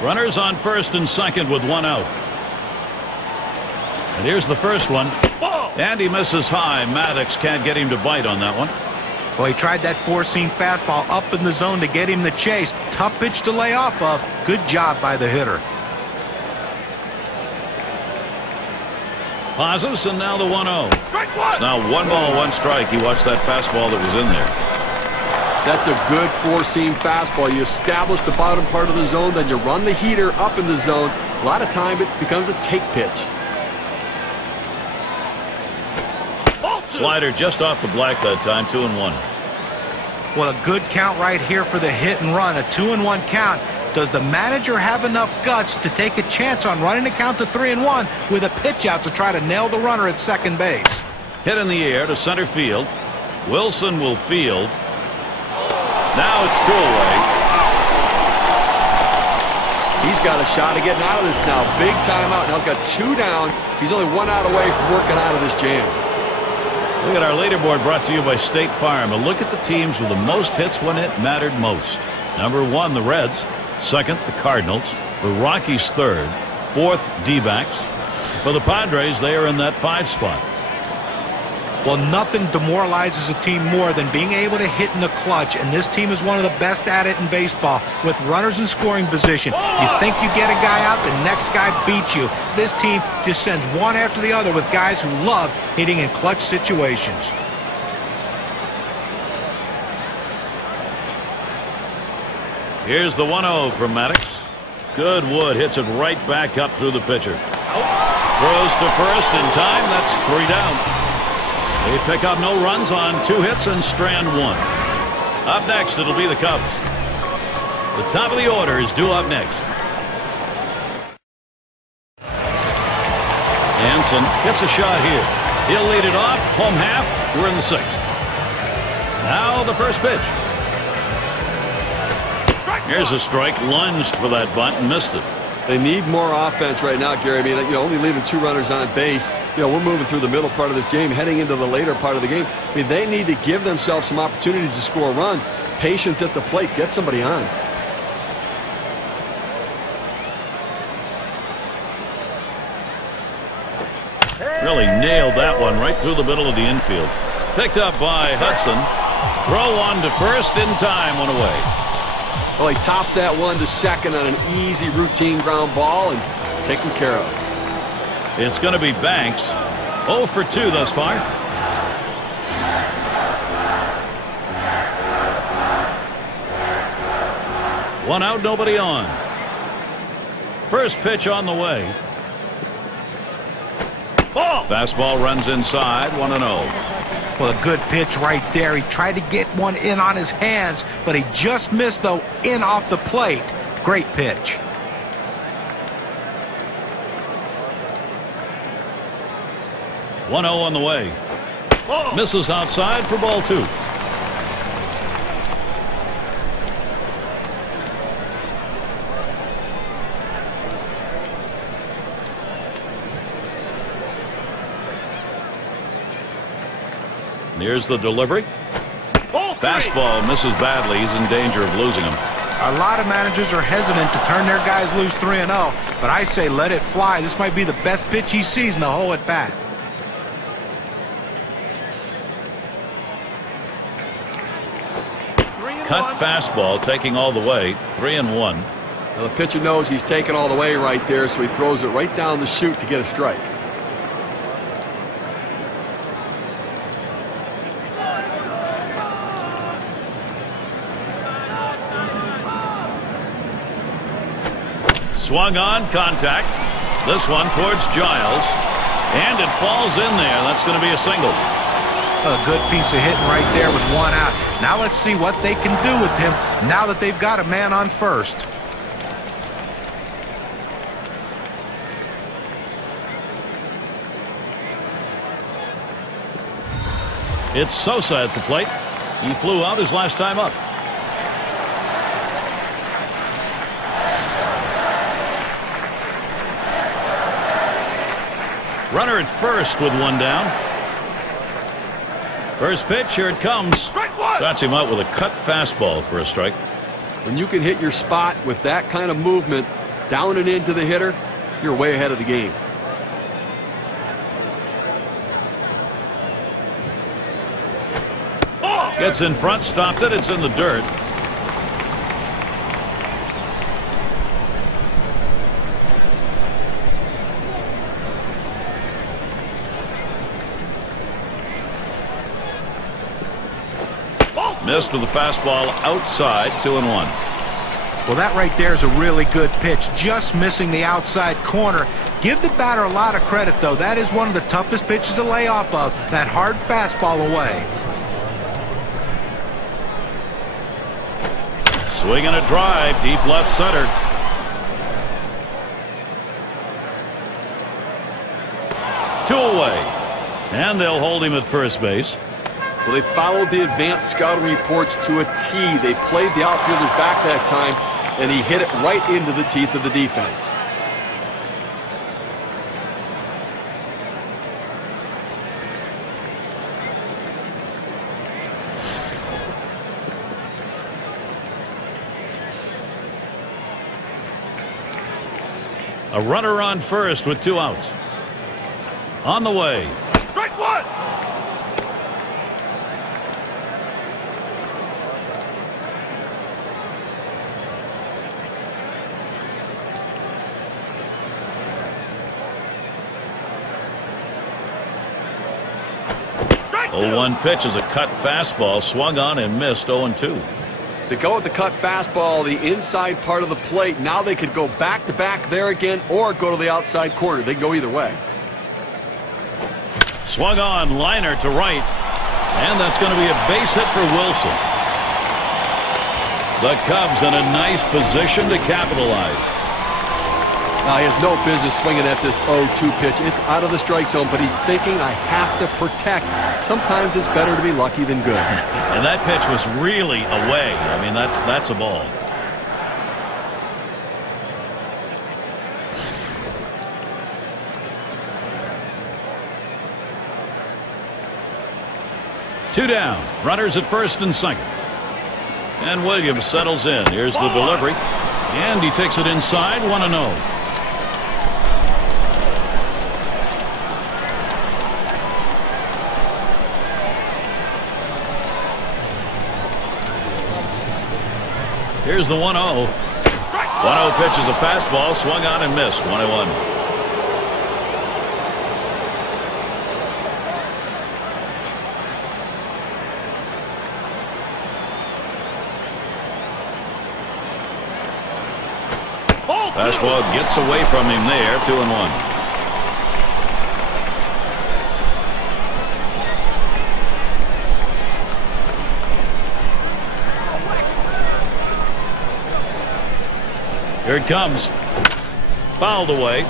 Runners on first and second with one out. And here's the first one. And he misses high. Maddux can't get him to bite on that one. Well, he tried that four-seam fastball up in the zone to get him the chase. Tough pitch to lay off of. Good job by the hitter. Pauses, and now the 1-0. It's now 1 ball, 1 strike. He watched that fastball that was in there. That's a good four-seam fastball. You establish the bottom part of the zone, then you run the heater up in the zone. A lot of time it becomes a take pitch. Slider just off the black that time, 2-1. Well, a good count right here for the hit and run. A 2-1 count. Does the manager have enough guts to take a chance on running the count to 3-1 with a pitch out to try to nail the runner at second base? Hit in the air to center field. Wilson will field. Now it's 2 away. He's got a shot of getting out of this now. Big timeout. Now he's got 2 down. He's only 1 out away from working out of this jam. Look at our leaderboard brought to you by State Farm. A look at the teams with the most hits when it mattered most. Number 1, the Reds. 2nd, the Cardinals. The Rockies 3rd. 4th, D-backs. For the Padres, they are in that 5 spot. Well, nothing demoralizes a team more than being able to hit in the clutch, and this team is one of the best at it in baseball with runners in scoring position. You think you get a guy out, the next guy beats you. This team just sends one after the other with guys who love hitting in clutch situations. Here's the 1-0 from Maddux. Good wood, hits it right back up through the pitcher. Throws to first in time. That's 3 down. They pick up no runs on 2 hits and strand 1. Up next, it'll be the Cubs. The top of the order is due up next. Hansen gets a shot here. He'll lead it off. Home half. We're in the 6th. Now the first pitch. Here's a strike. Lunged for that bunt and missed it. They need more offense right now, Gary. I mean, only leaving 2 runners on base. We're moving through the middle part of this game, heading into the later part of the game. I mean, they need to give themselves some opportunities to score runs. Patience at the plate. Get somebody on. Really nailed that one right through the middle of the infield. Picked up by Hudson. Throw on to first in time. 1 away. Well, he tops that one to second on an easy routine ground ball and taken care of. It's going to be Banks. 0 for 2 thus far. One out, nobody on. First pitch on the way. Fastball runs inside. 1-0. Well, a good pitch right there. He tried to get one in on his hands, but he just missed, though, in off the plate. Great pitch. One 0 on the way. Misses outside for ball 2. Here's the delivery. Fastball misses badly. He's in danger of losing him. A lot of managers are hesitant to turn their guys loose 3-0, but I say let it fly. This might be the best pitch he sees in the whole at bat. Cut fastball taking all the way. 3-1. Now the pitcher knows he's taking all the way right there, so he throws it right down the chute to get a strike. Swung on, contact. This one towards Giles. And it falls in there. That's going to be a single. A good piece of hitting right there with 1 out. Now let's see what they can do with him now that they've got a man on first. It's Sosa at the plate. He flew out his last time up. Runner at first with one down. First pitch, here it comes. Shots him out with a cut fastball for a strike. When you can hit your spot with that kind of movement, down and into the hitter, you're way ahead of the game. Gets in front, stopped it, it's in the dirt. Missed with the fastball outside, 2-1. Well, that right there is a really good pitch, just missing the outside corner. Give the batter a lot of credit, though. That is one of the toughest pitches to lay off of, that hard fastball away. Swing and a drive, deep left center. Two away, and they'll hold him at first base. Well, they followed the advanced scouting reports to a T. They played the outfielders back that time, and he hit it right into the teeth of the defense. A runner on first with 2 outs. On the way. Strike one! Oh, 1 pitch is a cut fastball, swung on and missed. 0-2. They go with the cut fastball, the inside part of the plate. Now they could go back to back there again or go to the outside corner. They can go either way. Swung on, liner to right, and that's going to be a base hit for Wilson. The Cubs in a nice position to capitalize. Now, he has no business swinging at this 0-2 pitch. It's out of the strike zone, but he's thinking, I have to protect. Sometimes it's better to be lucky than good. And that pitch was really away. I mean, that's a ball. Two down. Runners at first and second. And Williams settles in. Here's the delivery. And he takes it inside, 1-0. Here's the 1-0. 1-0 pitch is a fastball, swung on and missed. 1-1. Fastball gets away from him there. 2-1. Here it comes. Fouled away.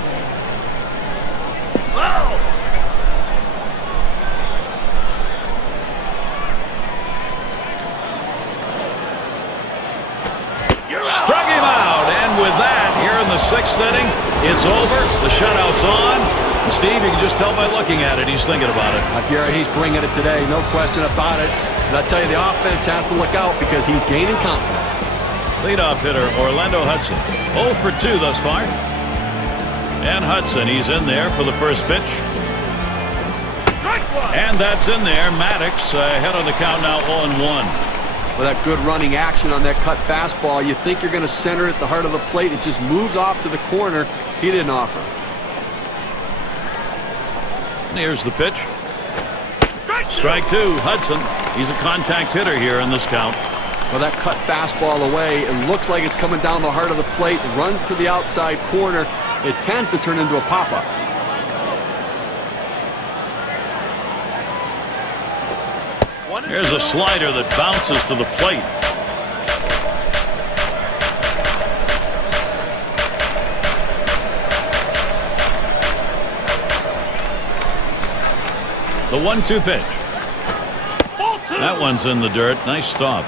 Struck him out, and with that, here in the 6th inning, it's over. The shutout's on. And Steve, you can just tell by looking at it, he's thinking about it. Gary, he's bringing it today, no question about it. And I tell you, the offense has to look out because he's gaining confidence. Leadoff hitter Orlando Hudson. 0 for 2 thus far. And Hudson, he's in there for the first pitch. And that's in there. Maddux ahead on the count now, 0-1. With that good running action on that cut fastball, you think you're going to center it at the heart of the plate. It just moves off to the corner. He didn't offer. And here's the pitch. Strike 2, Hudson. He's a contact hitter here in this count. Well, that cut fastball away, it looks like it's coming down the heart of the plate, runs to the outside corner. It tends to turn into a pop-up. Here's a slider that bounces to the plate. The 1-2 pitch. That one's in the dirt. Nice stop.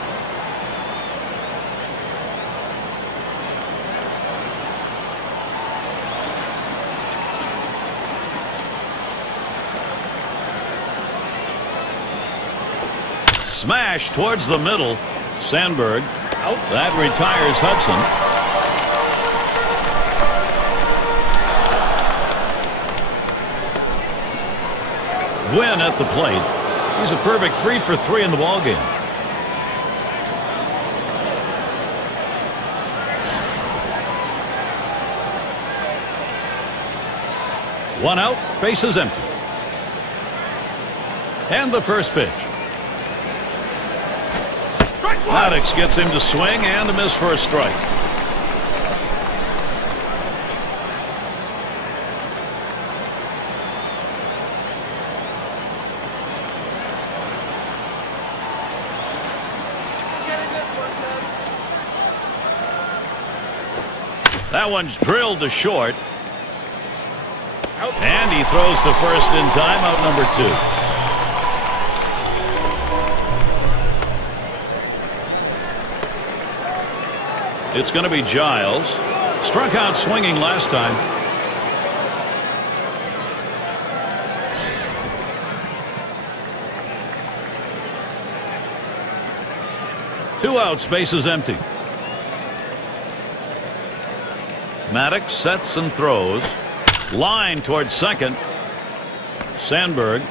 Smash towards the middle. Sandberg. Out. That retires Hudson. Win at the plate. He's a perfect 3 for 3 in the ballgame. One out, bases empty. And the first pitch. Maddux gets him to swing and a miss for a strike. That one's drilled to short. And he throws to first in time, out number 2. It's going to be Giles. Struck out swinging last time. Two outs, bases empty. Maddux sets and throws. Line towards second. Sandberg.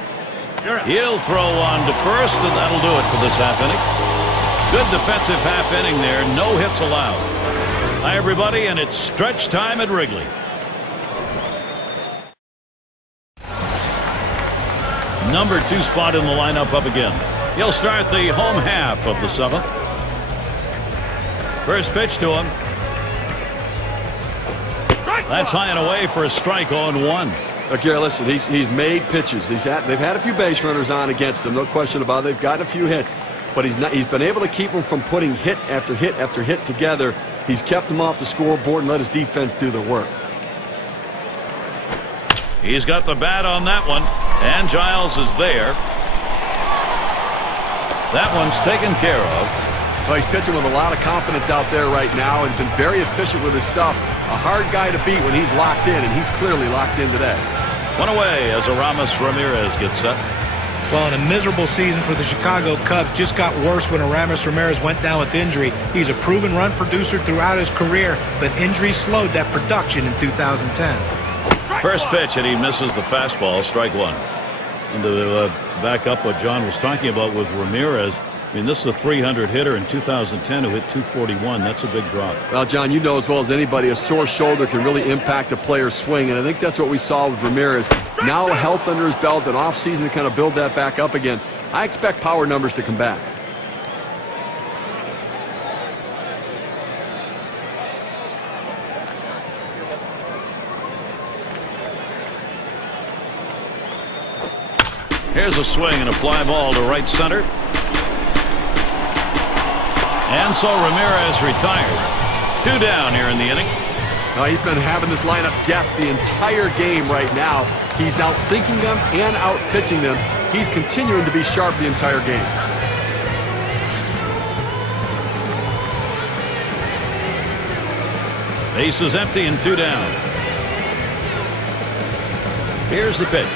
He'll throw on to first, and that'll do it for this half inning. Good defensive half inning there. No hits allowed. Hi, everybody, and it's stretch time at Wrigley. Number 2 spot in the lineup up again. He'll start the home half of the 7th. First pitch to him. That's high and away for a strike. 0-1. Look, Gary, listen, he's made pitches. They've had a few base runners on against him. No question about it. They've gotten a few hits. But he's been able to keep them from putting hit after hit after hit together. He's kept them off the scoreboard and let his defense do the work. He's got the bat on that one, and Giles is there. That one's taken care of. Well, he's pitching with a lot of confidence out there right now and been very efficient with his stuff. A hard guy to beat when he's locked in, and he's clearly locked in today. One away as Aramis Ramirez gets set. Well, in a miserable season for the Chicago Cubs, just got worse when Aramis Ramirez went down with injury. He's a proven run producer throughout his career, but injury slowed that production in 2010. First pitch, and he misses the fastball. Strike 1. And to back up what John was talking about with Ramirez, I mean, this is a 300 hitter in 2010 who hit 241. That's a big drop. Well, John, you know as well as anybody, a sore shoulder can really impact a player's swing, and I think that's what we saw with Ramirez. Now health under his belt, an offseason to kind of build that back up again. I expect power numbers to come back. Here's a swing and a fly ball to right center. And so Ramirez retired. 2 down here in the inning. He's been having this lineup guessed the entire game right now. He's out thinking them and out pitching them. He's continuing to be sharp the entire game. Base is empty and 2 down. Here's the pitch.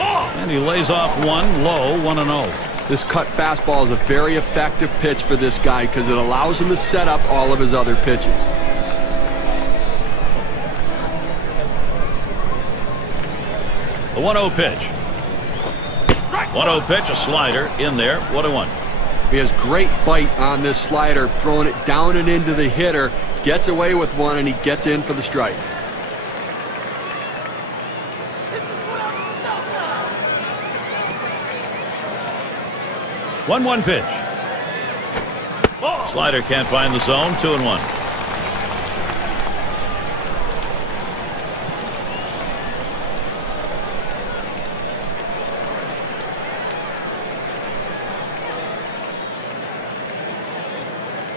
And he lays off one low, 1-0. This cut fastball is a very effective pitch for this guy because it allows him to set up all of his other pitches. The 1-0 pitch. 1-0 pitch, a slider in there. 1-1. He has great bite on this slider, throwing it down and into the hitter. Gets away with one, and he gets in for the strike. One pitch. Slider can't find the zone. 2-1.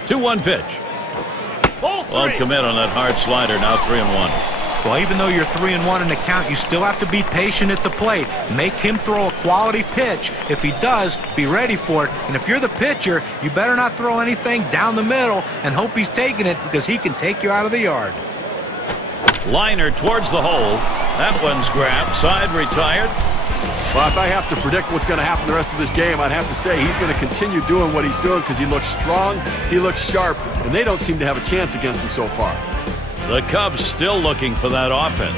Two-one pitch. Won't commit on that hard slider. Now 3-1. Well, even though you're 3-1 in the count, you still have to be patient at the plate. Make him throw a quality pitch. If he does, be ready for it. And if you're the pitcher, you better not throw anything down the middle and hope he's taking it, because he can take you out of the yard. Liner towards the hole. That one's grabbed. Side retired. Well, if I have to predict what's going to happen the rest of this game, I'd have to say he's going to continue doing what he's doing because he looks strong, he looks sharp, and they don't seem to have a chance against him so far. The Cubs still looking for that offense.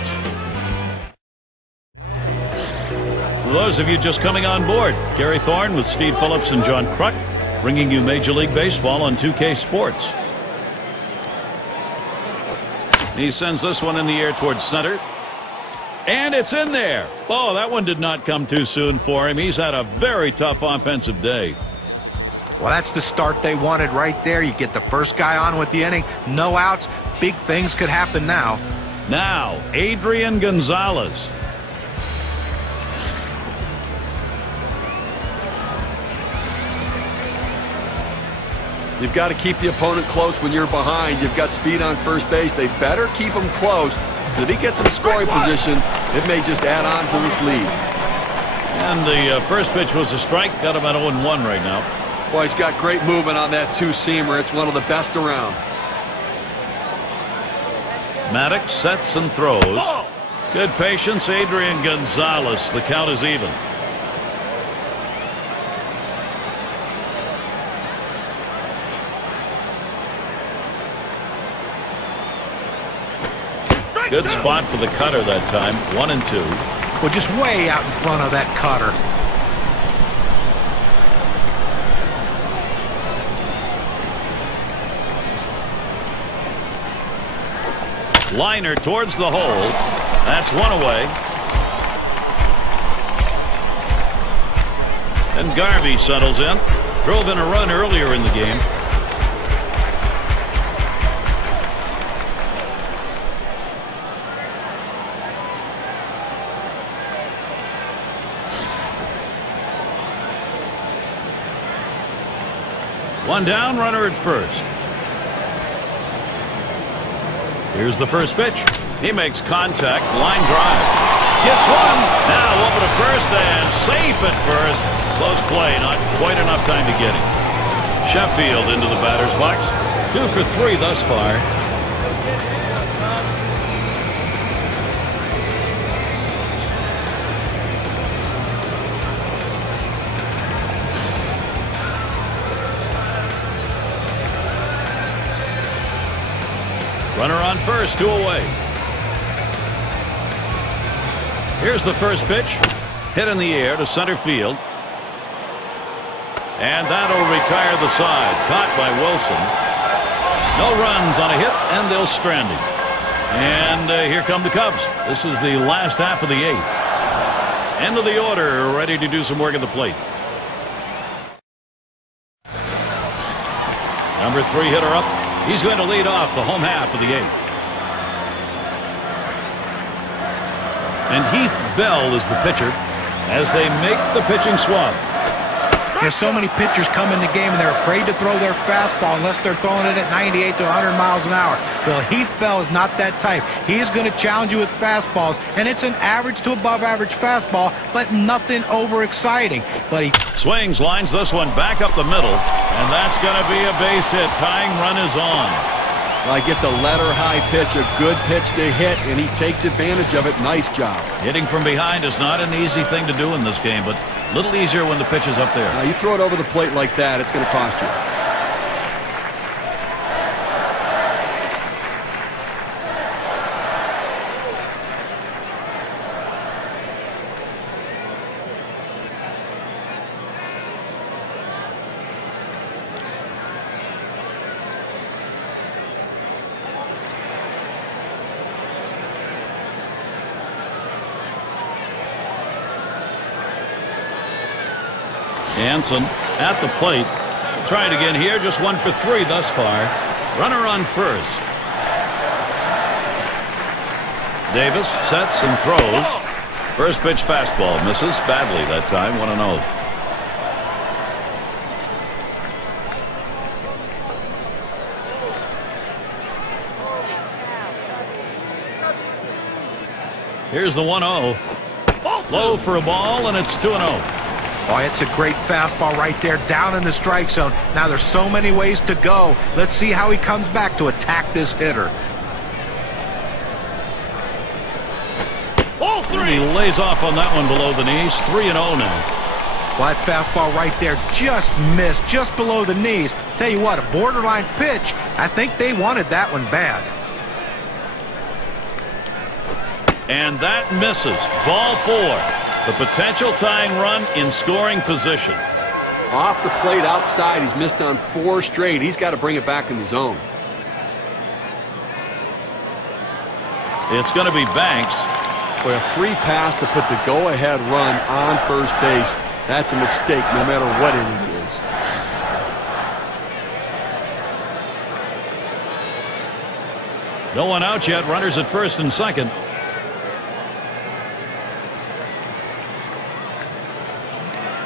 For those of you just coming on board, Gary Thorne with Steve Phillips and John Kruk, bringing you Major League Baseball on 2K Sports. He sends this one in the air towards center. And it's in there. Oh, that one did not come too soon for him. He's had a very tough offensive day. Well, that's the start they wanted right there. You get the first guy on with the inning, no outs. Big things could happen now. Now, Adrian Gonzalez. You've got to keep the opponent close when you're behind. You've got speed on first base. They better keep him close. If he gets in scoring position, it may just add on to this lead. And the first pitch was a strike. Got him at 0-1 right now. Boy, he's got great movement on that two-seamer. It's one of the best around. Maddux sets and throws. Good patience, Adrian Gonzalez. The count is even. Good spot for the cutter that time. 1-2. Well, just way out in front of that cutter. Liner towards the hole. That's one away. And Garvey settles in. Drove in a run earlier in the game. One down, runner at first. Here's the first pitch. He makes contact, line drive. Gets one. Now over to first and safe at first. Close play, not quite enough time to get him. Sheffield into the batter's box. 2 for 3 thus far. Runner on first, 2 away. Here's the first pitch. Hit in the air to center field. And that'll retire the side. Caught by Wilson. No runs on a hit, and they'll strand him. And here come the Cubs. This is the last half of the 8th. End of the order, ready to do some work at the plate. Number 3 hitter up. He's going to lead off the home half of the 8th. And Heath Bell is the pitcher as they make the pitching swap. There's so many pitchers come in the game and they're afraid to throw their fastball unless they're throwing it at 98 to 100 miles an hour. Well, Heath Bell is not that type. He's going to challenge you with fastballs, and it's an average to above average fastball, but nothing overexciting. But he swings, lines this one back up the middle, and that's going to be a base hit. Tying run is on. Well, he gets a letter-high pitch, a good pitch to hit, and he takes advantage of it. Nice job. Hitting from behind is not an easy thing to do in this game, but a little easier when the pitch is up there. Now, you throw it over the plate like that, it's going to cost you. Hanson at the plate. Trying again here. Just 1 for 3 thus far. Runner on first. Davis sets and throws. First pitch fastball misses badly that time. 1-0. Here's the 1-0. Low for a ball, and it's 2-0. Oh, it's a great fastball right there down in the strike zone. Now there's so many ways to go. Let's see how he comes back to attack this hitter. He lays off on that one below the knees. 3-0 now. Well, that fastball right there just missed, just below the knees. Tell you what, a borderline pitch. I think they wanted that one bad. And that misses. Ball 4. The potential tying run in scoring position. Off the plate outside, he's missed on 4 straight. He's got to bring it back in the zone. It's going to be Banks. Boy, a free pass to put the go-ahead run on first base. That's a mistake no matter what inning it is. No one out yet. Runners at first and second.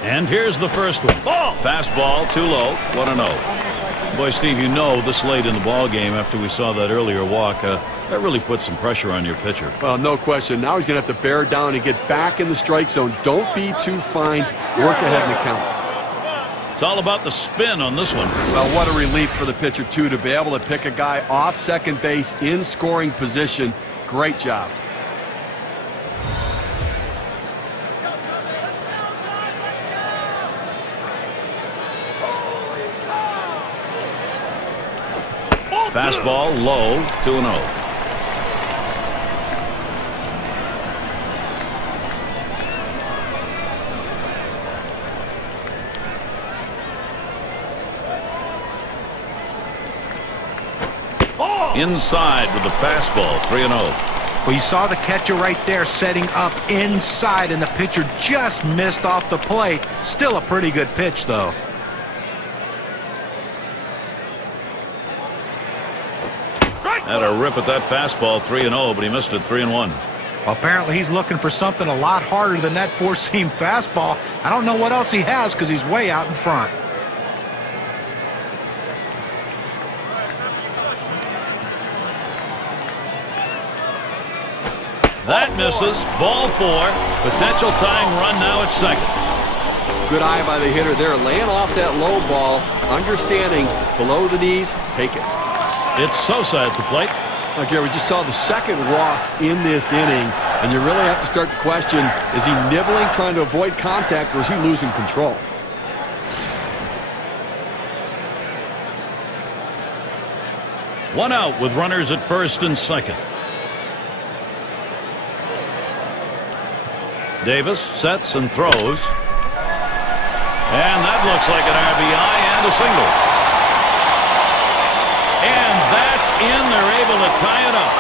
And here's the first one. Fastball too low. 1-0. Boy, Steve, you know this late in the ball game after we saw that earlier walk, that really puts some pressure on your pitcher. Well, no question. Now he's going to have to bear down and get back in the strike zone. Don't be too fine. Work ahead in the count. It's all about the spin on this one. Well, what a relief for the pitcher, too, to be able to pick a guy off second base in scoring position. Great job. Fastball low. 2-0. Inside with the fastball. 3-0. Well, you saw the catcher right there setting up inside, and the pitcher just missed off the plate. Still a pretty good pitch, though. Had a rip at that fastball. 3-0, but he missed it. 3-1. Well, apparently he's looking for something a lot harder than that four-seam fastball. I don't know what else he has because he's way out in front. That misses. Ball 4. Potential tying run now at second. Good eye by the hitter there, laying off that low ball, understanding below the knees, take it. It's Sosa at the plate. Okay, we just saw the second walk in this inning, and you really have to start to question, is he nibbling, trying to avoid contact, or is he losing control? One out with runners at first and second. Davis sets and throws. And that looks like an RBI and a single. And that's in. They're able to tie it up.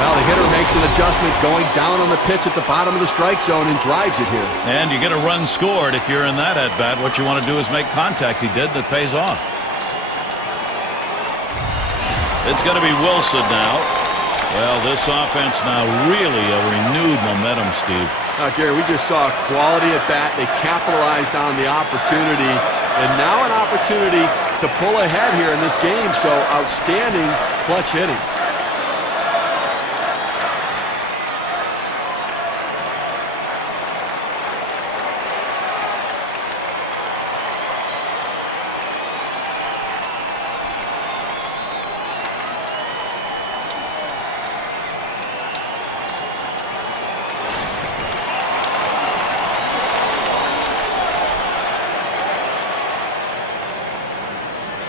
Well, the hitter makes an adjustment going down on the pitch at the bottom of the strike zone and drives it here. And you get a run scored if you're in that at-bat. What you want to do is make contact. He did. That pays off. It's going to be Wilson now. Well, this offense now really a renewed momentum, Steve. Gary, we just saw a quality at bat. They capitalized on the opportunity, and now an opportunity to pull ahead here in this game. So outstanding clutch hitting.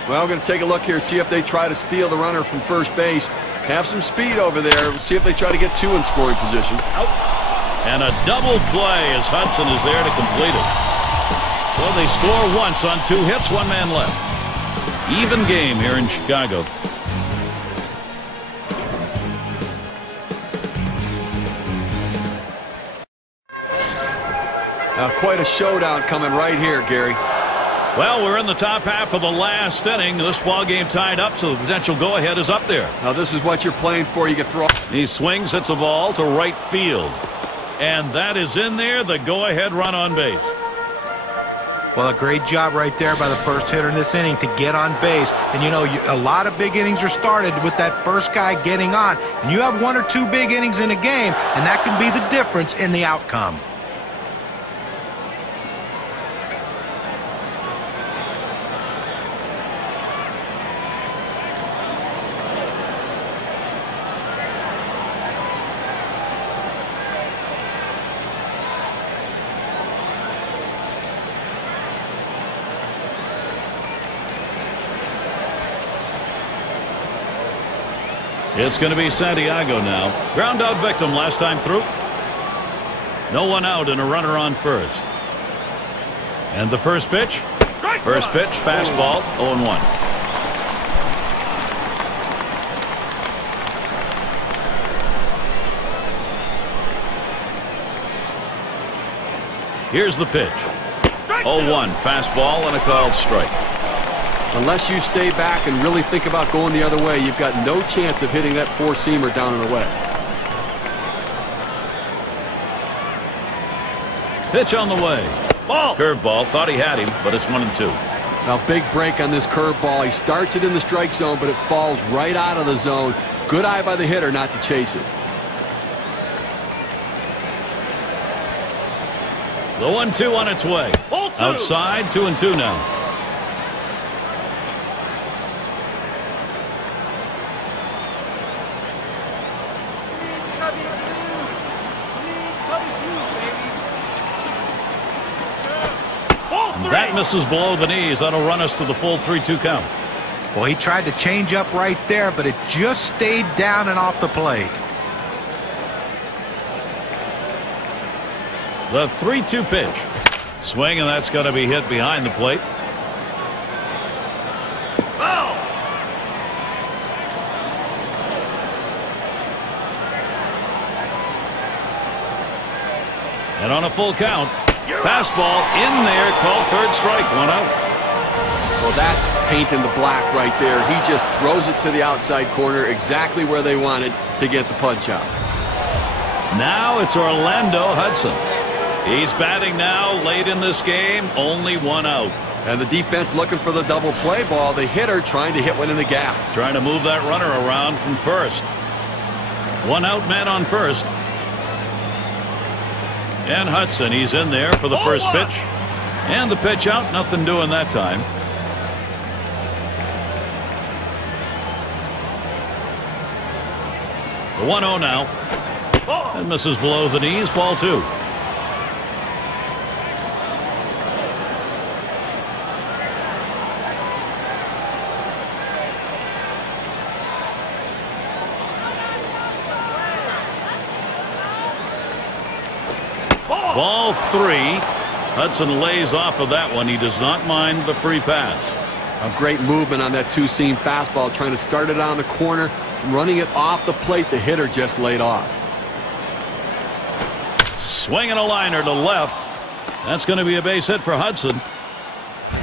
Well, we're going to take a look here, see if they try to steal the runner from first base. Have some speed over there. See if they try to get two in scoring position. Out. And a double play as Hudson is there to complete it. Well, they score once on 2 hits, 1 man left. Even game here in Chicago. Quite a showdown coming right here, Gary. Well, we're in the top half of the last inning. This ball game tied up, so the potential go-ahead is up there. Now, this is what you're playing for. You can throw. He swings, hits a ball to right field. And that is in there, the go-ahead run on base. Well, a great job right there by the first hitter in this inning to get on base. And, you know, a lot of big innings are started with that first guy getting on. And you have 1 or 2 big innings in a game, and that can be the difference in the outcome. It's going to be Santiago now. Ground out victim last time through. No one out and a runner on first. And the first pitch. First pitch, fastball, 0-1. Here's the pitch. 0-1, fastball and a called strike. Unless you stay back and really think about going the other way, you've got no chance of hitting that four-seamer down and away. Pitch on the way. Ball. Curveball. Thought he had him, but it's 1-2. Now, big break on this curveball. He starts it in the strike zone, but it falls right out of the zone. Good eye by the hitter not to chase it. The 1-2 on its way. Outside, 2-2 now. That misses below the knees. That'll run us to the full 3-2 count. Well, he tried to change up right there, but it just stayed down and off the plate. The 3-2 pitch. Swing, and that's going to be hit behind the plate. Foul. And on a full count. Fastball in there, called third strike, 1 out. Well, that's painting the black right there. He just throws it to the outside corner exactly where they wanted to get the punch out. Now it's Orlando Hudson. He's batting now late in this game, only 1 out. And the defense looking for the double play ball. The hitter trying to hit one in the gap. Trying to move that runner around from first. 1 out man on first. And Hudson, he's in there for the first pitch. And the pitch out, nothing doing that time. The 1-0 now. And misses below the knees, ball 2. Ball 3. Hudson lays off of that one. He does not mind the free pass. A great movement on that two-seam fastball, trying to start it on the corner, running it off the plate. The hitter just laid off. Swinging a liner to left. That's going to be a base hit for Hudson.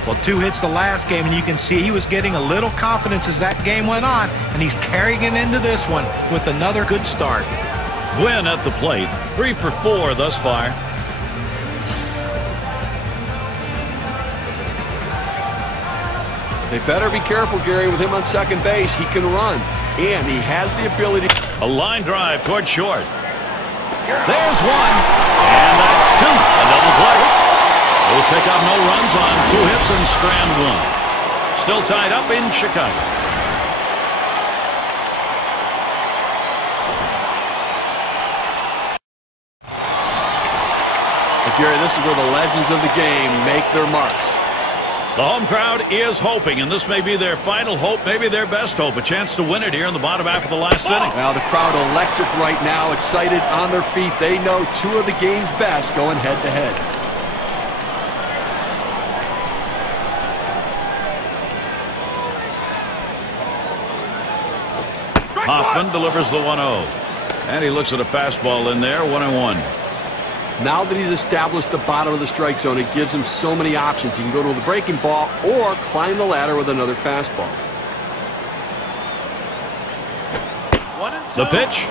Well, 2 hits the last game, and you can see he was getting a little confidence as that game went on, and he's carrying it into this one with another good start. Gwynn at the plate. 3 for 4 thus far. They better be careful, Gary, with him on second base. He can run, and he has the ability. A line drive toward short. There's 1, and that's 2. A double play. They pick up no runs on 2 hits and strand 1. Still tied up in Chicago. But Gary, this is where the legends of the game make their marks. The home crowd is hoping, and this may be their final hope, maybe their best hope, a chance to win it here in the bottom half of the last inning. Now the crowd electric right now, excited on their feet. They know 2 of the game's best going head-to-head. Hoffman delivers the 1-0. And he looks at a fastball in there, 1-1. Now that he's established the bottom of the strike zone, it gives him so many options. He can go to the breaking ball or climb the ladder with another fastball. The pitch.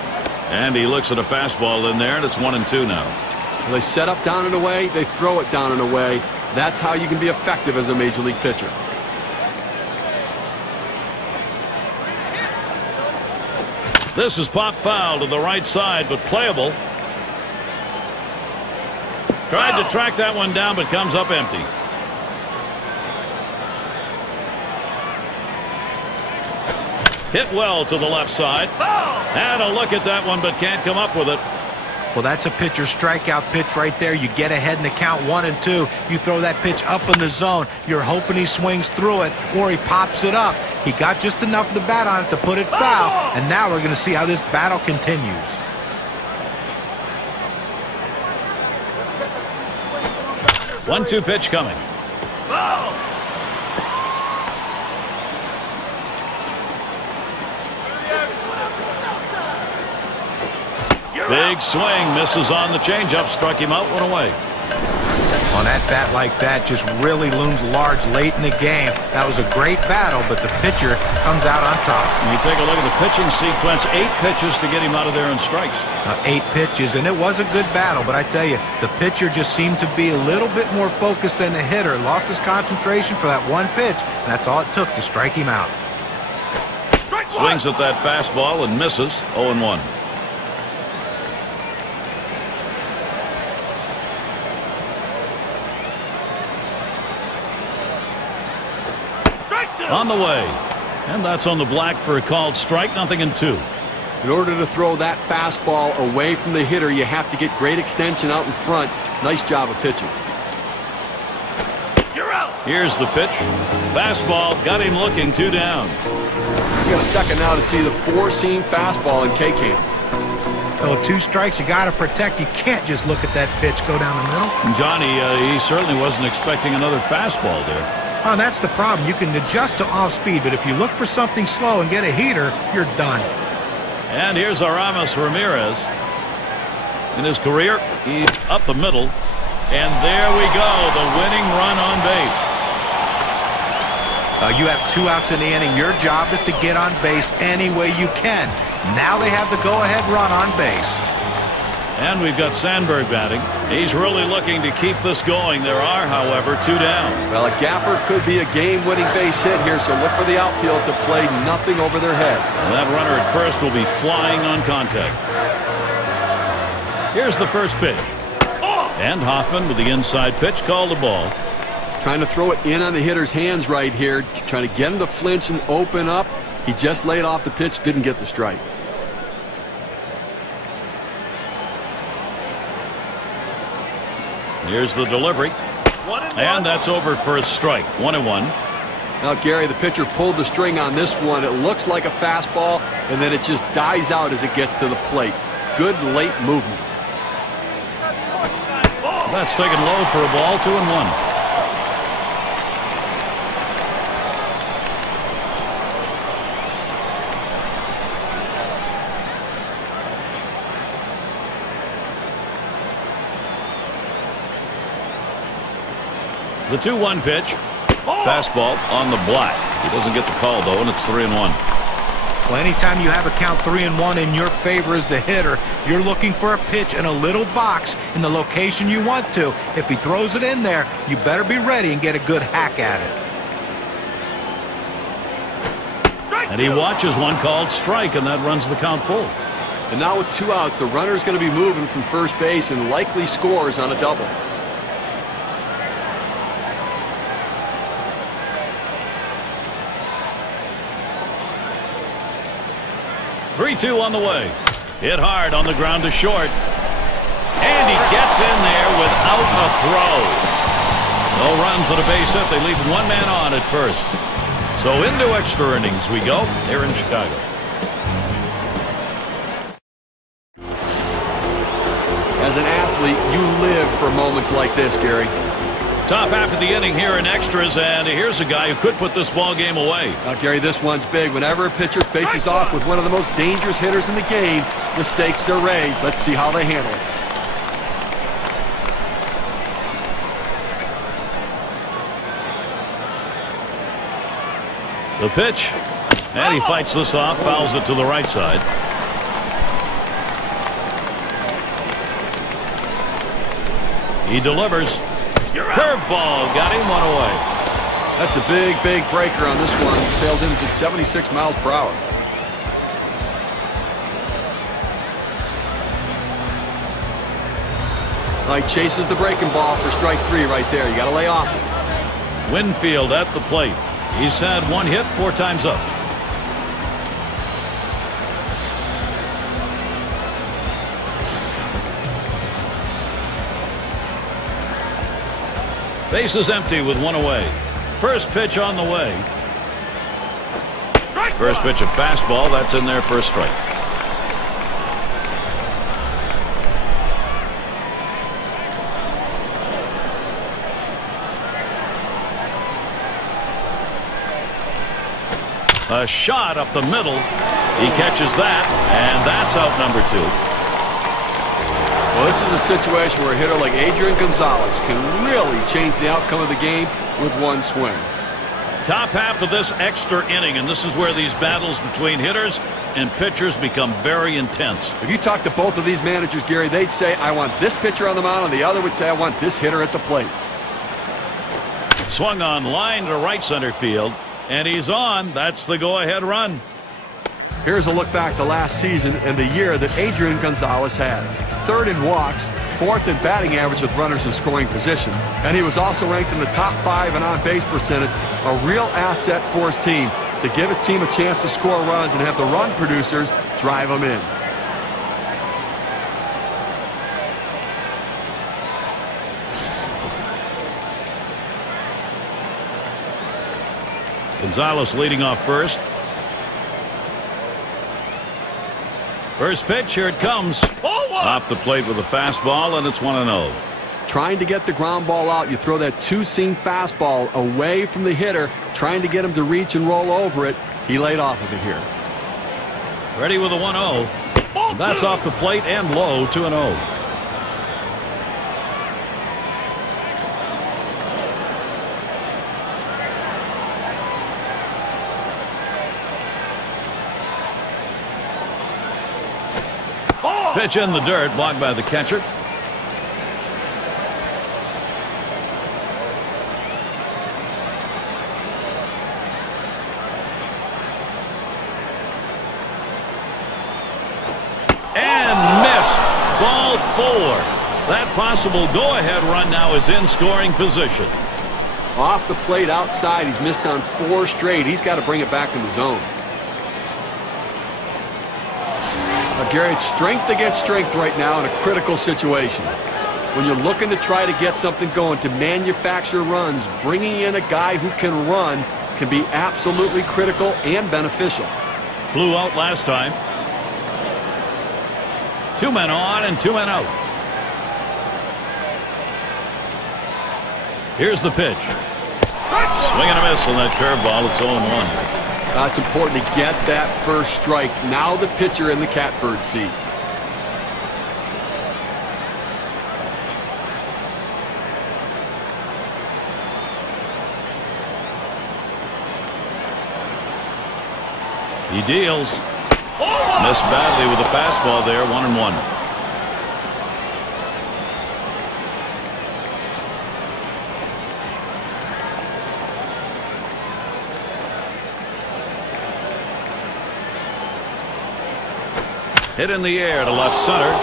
And he looks at a fastball in there, and it's 1-2 now. They set up down and away. They throw it down and away. That's how you can be effective as a major league pitcher. This is pop foul to the right side, but playable. Tried to track that one down, but comes up empty. Hit well to the left side. Had a look at that one, but can't come up with it. Well, that's a pitcher's strikeout pitch right there. You get ahead in the count 1-2. You throw that pitch up in the zone. You're hoping he swings through it or he pops it up. He got just enough of the bat on it to put it foul. And now we're going to see how this battle continues. One-two pitch coming. Big swing, misses on the changeup, struck him out, one away. On that bat like that, just really looms large late in the game. That was a great battle, but the pitcher comes out on top. When you take a look at the pitching sequence, 8 pitches to get him out of there in strikes. 8 pitches, and it was a good battle, but I tell you, the pitcher just seemed to be a little bit more focused than the hitter. Lost his concentration for that one pitch, and that's all it took to strike him out. Swings at that fastball and misses. 0-1. On the way, and that's on the black for a called strike. 0-2. In order to throw that fastball away from the hitter, you have to get great extension out in front. Nice job of pitching. You're out. Here's the pitch. Fastball got him looking. 2 down. You got a second now to see the 4-seam fastball in K-Camp. Oh, 2 strikes, you got to protect. You can't just look at that pitch go down the middle. Johnny, he certainly wasn't expecting another fastball there. Oh, that's the problem. You can adjust to off speed, but if you look for something slow and get a heater, you're done. And here's Aramis Ramirez. In his career, he's up the middle. And there we go, the winning run on base. You have 2 outs in the inning. Your job is to get on base any way you can. Now they have the go-ahead run on base. And we've got Sandberg batting. He's really looking to keep this going. There are, however, 2 down. Well, a gapper could be a game-winning base hit here, so look for the outfield to play nothing over their head. And that runner at first will be flying on contact. Here's the first pitch. And Hoffman with the inside pitch called the ball. Trying to throw it in on the hitter's hands right here. Trying to get him to flinch and open up. He just laid off the pitch, didn't get the strike. Here's the delivery. And that's over for a strike. 1-1. Now, Gary, the pitcher pulled the string on this one. It looks like a fastball, and then it just dies out as it gets to the plate. Good late movement. That's taken low for a ball. 2-1. The 2-1 pitch. Fastball on the black. He doesn't get the call, though, and it's 3-1. Well, anytime you have a count 3-1 in your favor as the hitter, you're looking for a pitch in a little box in the location you want to. If he throws it in there, you better be ready and get a good hack at it. And he watches one called strike, and that runs the count full. And now with 2 outs, the runner's going to be moving from first base and likely scores on a double. 3-2 on the way. Hit hard on the ground to short. And he gets in there without a throw. No runs on a base hit. They leave 1 man on at first. So into extra innings we go here in Chicago. As an athlete, you live for moments like this, Gary. Top half of the inning here in extras, and here's a guy who could put this ball game away. Now, Gary, this one's big. Whenever a pitcher faces off with one of the most dangerous hitters in the game, the stakes are raised. Let's see how they handle it. The pitch, and he fights this off, fouls it to the right side. He delivers. Curveball got him one away. That's a big breaker on this one. He sailed in at just 76 miles per hour. He chases the breaking ball for strike 3 right there. You got to lay off it. Winfield at the plate. He's had 1 hit 4 times up. Base is empty with 1 away. First pitch on the way. First pitch a fastball. That's in there for a strike. A shot up the middle. He catches that, and that's out number 2. Well, this is a situation where a hitter like Adrian Gonzalez can really change the outcome of the game with 1 swing. Top half of this extra inning, and this is where these battles between hitters and pitchers become very intense. If you talk to both of these managers, Gary, they'd say, I want this pitcher on the mound, and the other would say, I want this hitter at the plate. Swung on line to right center field, and he's on. That's the go-ahead run. Here's a look back to last season and the year that Adrian Gonzalez had. 3rd in walks, 4th in batting average with runners in scoring position, and he was also ranked in the top 5 in on-base percentage, a real asset for his team to give his team a chance to score runs and have the run producers drive them in. Gonzalez leading off first. First pitch, here it comes. Off the plate with a fastball, and it's 1-0. Trying to get the ground ball out, you throw that 2-seam fastball away from the hitter, trying to get him to reach and roll over it. He laid off of it here. Ready with a 1-0. That's off the plate and low, 2-0. Pitch in the dirt, blocked by the catcher. And missed. Ball 4. That possible go-ahead run now is in scoring position. Off the plate outside, he's missed on 4 straight. He's got to bring it back in the zone. Gary, it's strength against strength right now in a critical situation. When you're looking to try to get something going, to manufacture runs, bringing in a guy who can run can be absolutely critical and beneficial. Flew out last time. 2 men on and 2 men out. Here's the pitch. Swing and a miss on that curveball. It's 0-1. It's important to get that first strike. Now the pitcher in the catbird seat. He deals. Missed badly with a fastball there. 1-1. Hit in the air to left center.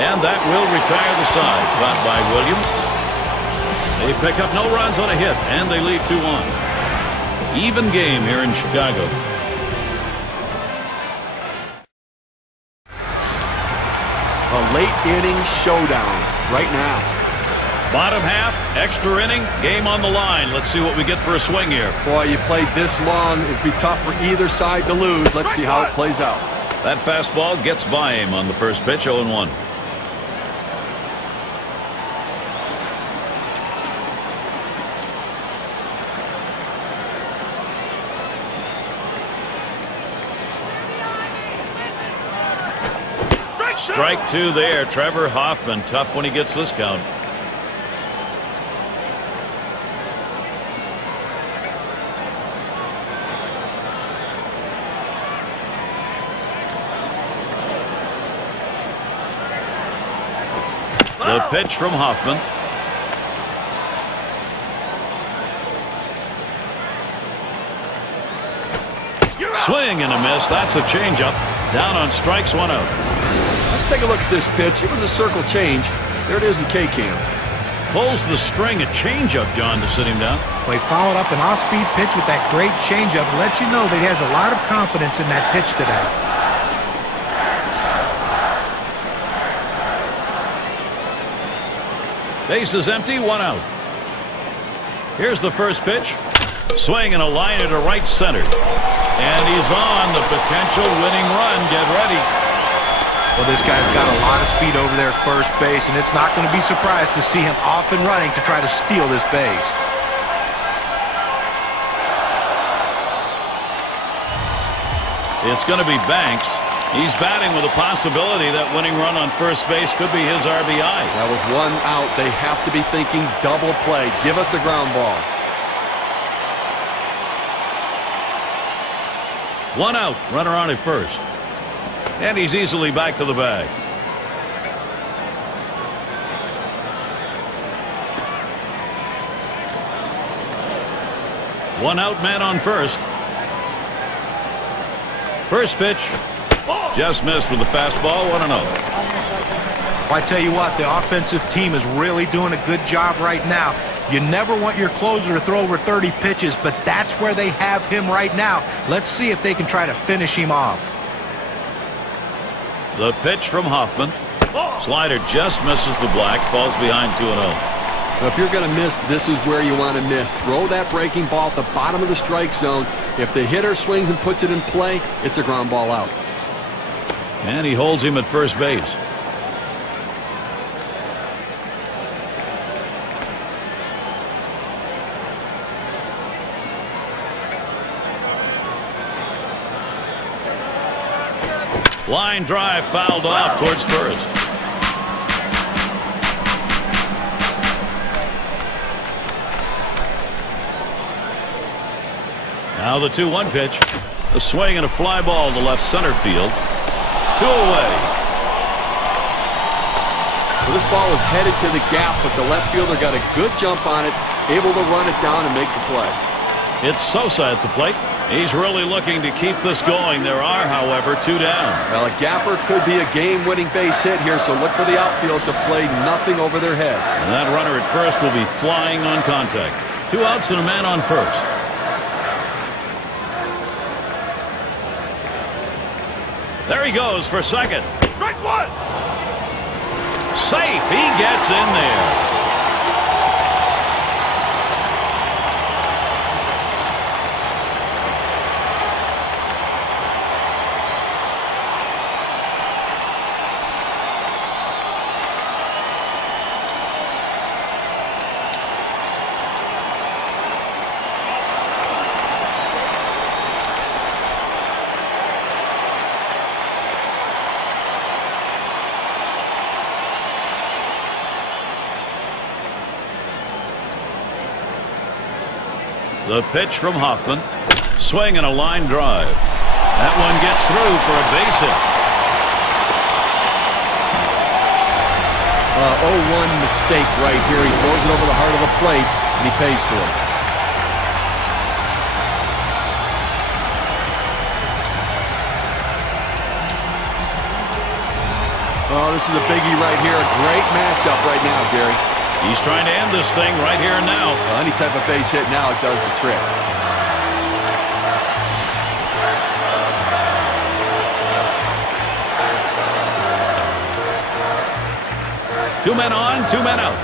And that will retire the side. Caught by Williams. They pick up no runs on a hit, and they lead 2-1. Even game here in Chicago. A late inning showdown right now. Bottom half, extra inning, game on the line. Let's see what we get for a swing here. Boy, you played this long. It'd be tough for either side to lose. Let's see how it plays out. That fastball gets by him on the first pitch, 0-1. Strike 2 there. Trevor Hoffman, tough when he gets this count. The pitch from Hoffman. Swing and a miss. That's a changeup. Down on strikes, 1 out. Let's take a look at this pitch. It was a circle change. There it is in K-Cam. Pulls the string, a changeup, John, to sit him down. Well, he followed up an off-speed pitch with that great changeup. Lets you know that he has a lot of confidence in that pitch today. Base is empty, 1 out. Here's the first pitch. Swing and a liner to right center. And he's on the potential winning run. Get ready. Well, this guy's got a lot of speed over there at first base, and it's not going to be surprised to see him off and running to try to steal this base. It's going to be Banks. He's batting with a possibility that winning run on first base could be his RBI. That was 1 out. They have to be thinking double play. Give us a ground ball. 1 out. Runner on at first. And he's easily back to the bag. One out, man on first. First pitch. Just missed with the fastball. 1-0. I tell you what, the offensive team is really doing a good job right now. You never want your closer to throw over 30 pitches, but that's where they have him right now. Let's see if they can try to finish him off. The pitch from Hoffman. Slider just misses the black. Falls behind 2-0. Now, if you're going to miss, this is where you want to miss. Throw that breaking ball at the bottom of the strike zone. If the hitter swings and puts it in play, it's a ground ball out. And he holds him at first base. Line drive fouled off towards first. Now the 2-1 pitch. A swing and a fly ball to left center field. 2 away. Well, this ball was headed to the gap, but the left fielder got a good jump on it, able to run it down and make the play. It's Sosa at the plate. He's really looking to keep this going. There are, however, 2 down. Well, a gapper could be a game-winning base hit here, so look for the outfield to play nothing over their head. And that runner at first will be flying on contact. 2 outs and a man on first. There he goes for second. Strike 1. Safe. He gets in there. The pitch from Hoffman. Swing and a line drive. That one gets through for a base hit. 0-1 mistake right here. He throws it over the heart of the plate, and he pays for it. Oh, this is a biggie right here. A great matchup right now, Gary. He's trying to end this thing right here and now. Well, any type of base hit now, it does the trick. Two men on, 2 men out.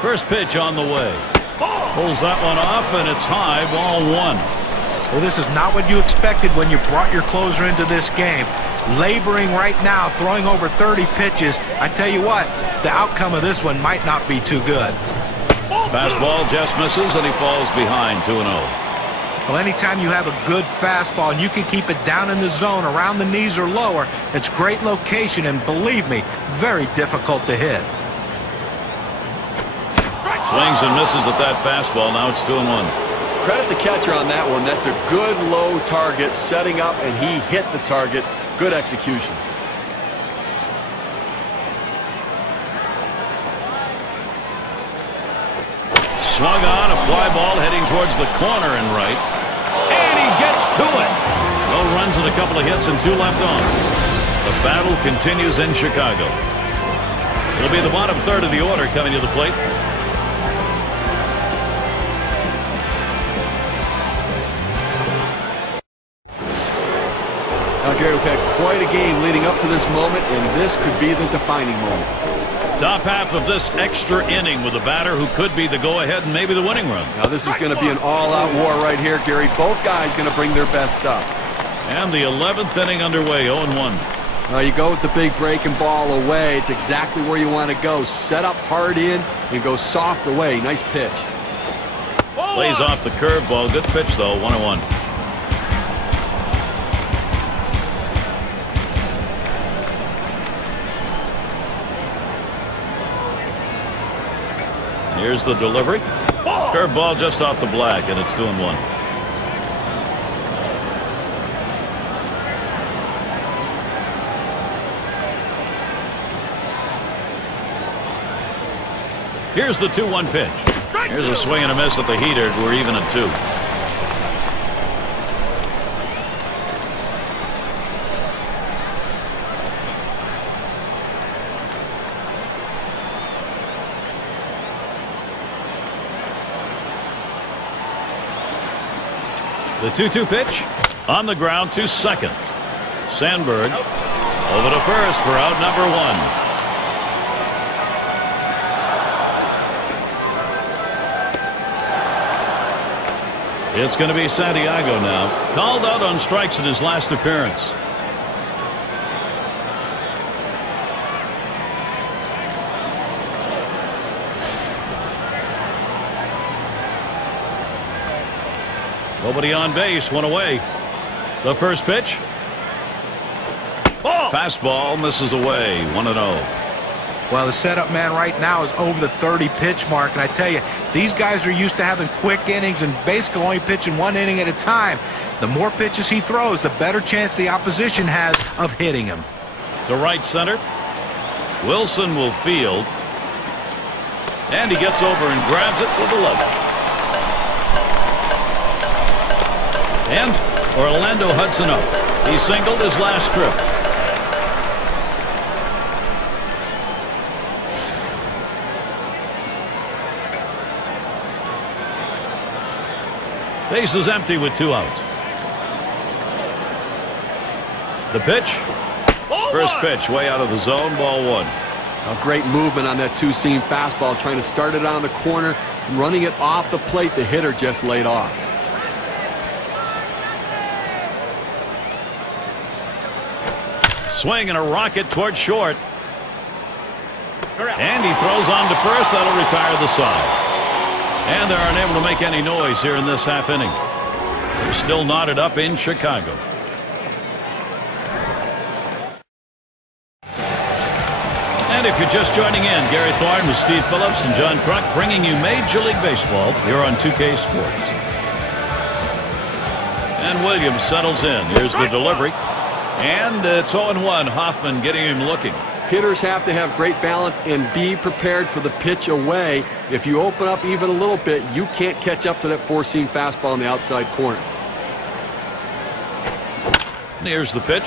First pitch on the way. Pulls that one off, and it's high, ball 1. Well, this is not what you expected when you brought your closer into this game. Laboring right now, throwing over 30 pitches. I tell you what, the outcome of this one might not be too good. Fastball just misses, and he falls behind 2-0. Well, anytime you have a good fastball and you can keep it down in the zone around the knees or lower, it's great location, and believe me, very difficult to hit. Swings and misses at that fastball. Now it's 2-1. Credit the catcher on that one. That's a good low target, setting up, and he hit the target. Good execution. Swung on, a fly ball heading towards the corner and right. And he gets to it. No runs and a couple of hits and 2 left on. The battle continues in Chicago. It'll be the bottom third of the order coming to the plate. Now, Gary, we've had quite a game leading up to this moment, and this could be the defining moment. Top half of this extra inning with a batter who could be the go-ahead and maybe the winning run. Now, this is going to be an all-out war right here, Gary. Both guys going to bring their best stuff. And the 11th inning underway, 0-1. Now, you go with the big breaking ball away. It's exactly where you want to go. Set up hard in and go soft away. Nice pitch. Plays off the curveball. Good pitch, though. 1-1. Here's the delivery. Curveball just off the black, and it's 2-1. Here's the 2-1 pitch. Here's a swing and a miss at the heater. We're even at 2. The 2-2 pitch on the ground to second. Sandberg over to first for out number 1. It's going to be Santiago now. Called out on strikes in his last appearance. Nobody on base, 1 away. The first pitch. Fastball misses away, 1-0. Well, the setup man right now is over the 30 pitch mark, and I tell you, these guys are used to having quick innings and basically only pitching 1 inning at a time. The more pitches he throws, the better chance the opposition has of hitting him. To right center. Wilson will field. And he gets over and grabs it with the left. And Orlando Hudson up. He singled his last trip. Base is empty with 2 outs. The pitch. First pitch way out of the zone, ball 1. A great movement on that two-seam fastball, trying to start it on the corner. From running it off the plate, the hitter just laid off. Swing and a rocket toward short. And he throws on to first. That'll retire the side. And they're unable to make any noise here in this half inning. They're still knotted up in Chicago. And if you're just joining in, Gary Thorne with Steve Phillips and John Kruk bringing you Major League Baseball here on 2K Sports. And Williams settles in. Here's the delivery. And it's 0-1. Hoffman getting him looking. Hitters have to have great balance and be prepared for the pitch away. If you open up even a little bit, you can't catch up to that four-seam fastball in the outside corner. And here's the pitch.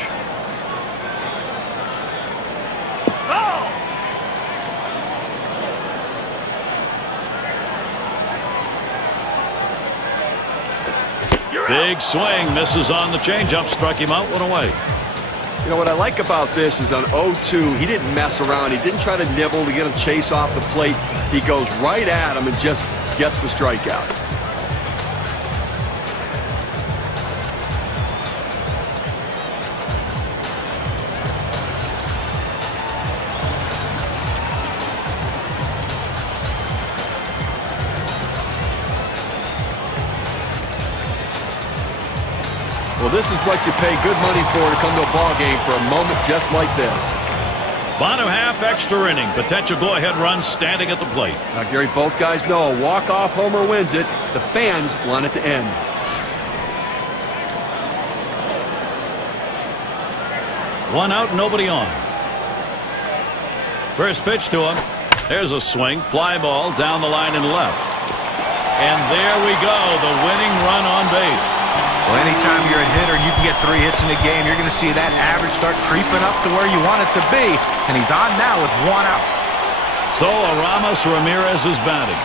Big swing, misses on the changeup, struck him out, 1 away. You know what I like about this is on 0-2, he didn't mess around. He didn't try to nibble to get him chase off the plate. He goes right at him and just gets the strikeout. Well, this is what you pay good money for to come to a ball game for a moment just like this. Bottom half extra inning. Potential go-ahead run standing at the plate. Now, Gary, both guys know a walk-off homer wins it. The fans want it to end. One out, nobody on. First pitch to him. There's a swing. Fly ball down the line and left. And there we go, the winning run on base. Well, anytime you're a hitter, you can get 3 hits in a game. You're going to see that average start creeping up to where you want it to be. And he's on now with 1 out. So Aramis Ramirez is batting.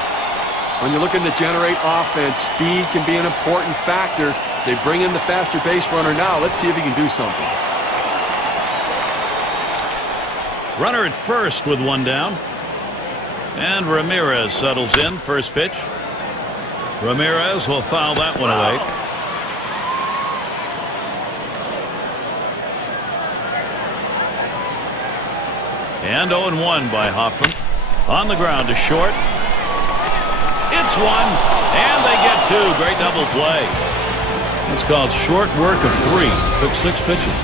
When you're looking to generate offense, speed can be an important factor. They bring in the faster base runner now. Let's see if he can do something. Runner at first with 1 down. And Ramirez settles in. First pitch. Ramirez will foul that one away. And 0-1 by Hoffman. On the ground to short. It's 1. And they get 2. Great double play. It's called short work of 3. Took 6 pitches.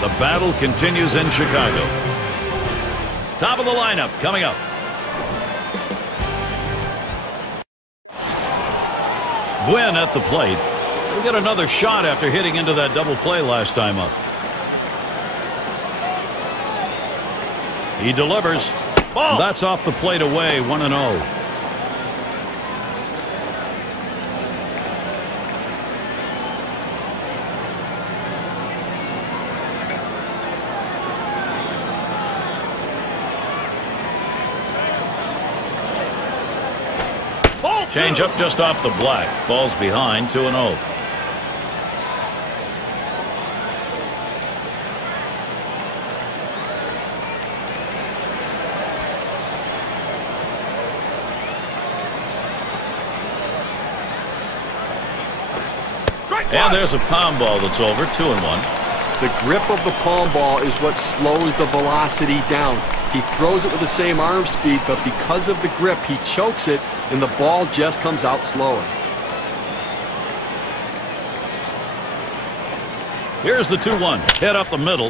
The battle continues in Chicago. Top of the lineup coming up. Gwynn at the plate. We'll get another shot after hitting into that double play last time up. He delivers. Ball. That's off the plate away. 1-0. Change up just off the black. Falls behind. 2-0. And there's a palm ball that's over. 2-1. The grip of the palm ball is what slows the velocity down. He throws it with the same arm speed, but because of the grip, he chokes it, and the ball just comes out slower. Here's the 2-1. Hit up the middle.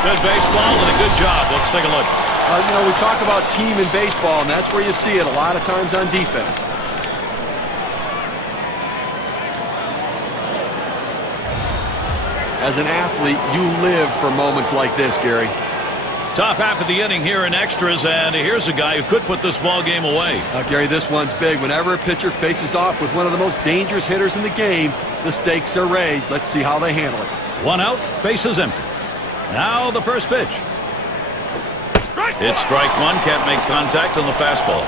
Good baseball and a good job. Let's take a look. You know, we talk about team in baseball, and that's where you see it a lot of times on defense. As an athlete, you live for moments like this, Gary. Top half of the inning here in extras, and here's a guy who could put this ball game away. Gary, this one's big. Whenever a pitcher faces off with one of the most dangerous hitters in the game, the stakes are raised. Let's see how they handle it. 1 out, bases empty. Now the first pitch. It's strike 1, can't make contact on the fastball.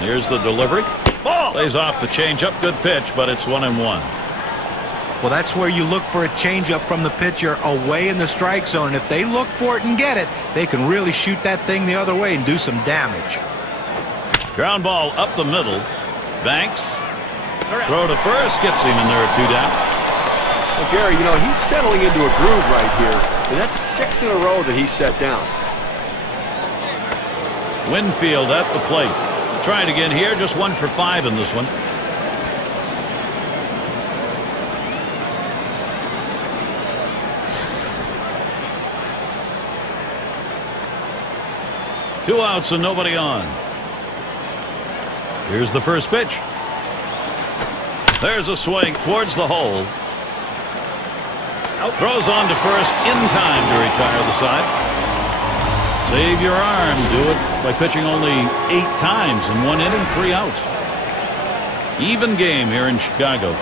Here's the delivery. Ball. Plays off the changeup. Good pitch, but it's 1-1. Well, that's where you look for a changeup from the pitcher away in the strike zone. If they look for it and get it, they can really shoot that thing the other way and do some damage. Ground ball up the middle. Banks. Throw to first. Gets him, and there are 2 down. Well, Gary, you know, he's settling into a groove right here, and that's 6 in a row that he's set down. Winfield at the plate. Try it again here. Just 1 for 5 in this one. Two outs and nobody on. Here's the first pitch. There's a swing towards the hole. Out. Throws on to first in time to retire the side. Save your arm. Do it by pitching only 8 times in 1 inning, 3 outs. Even game here in Chicago.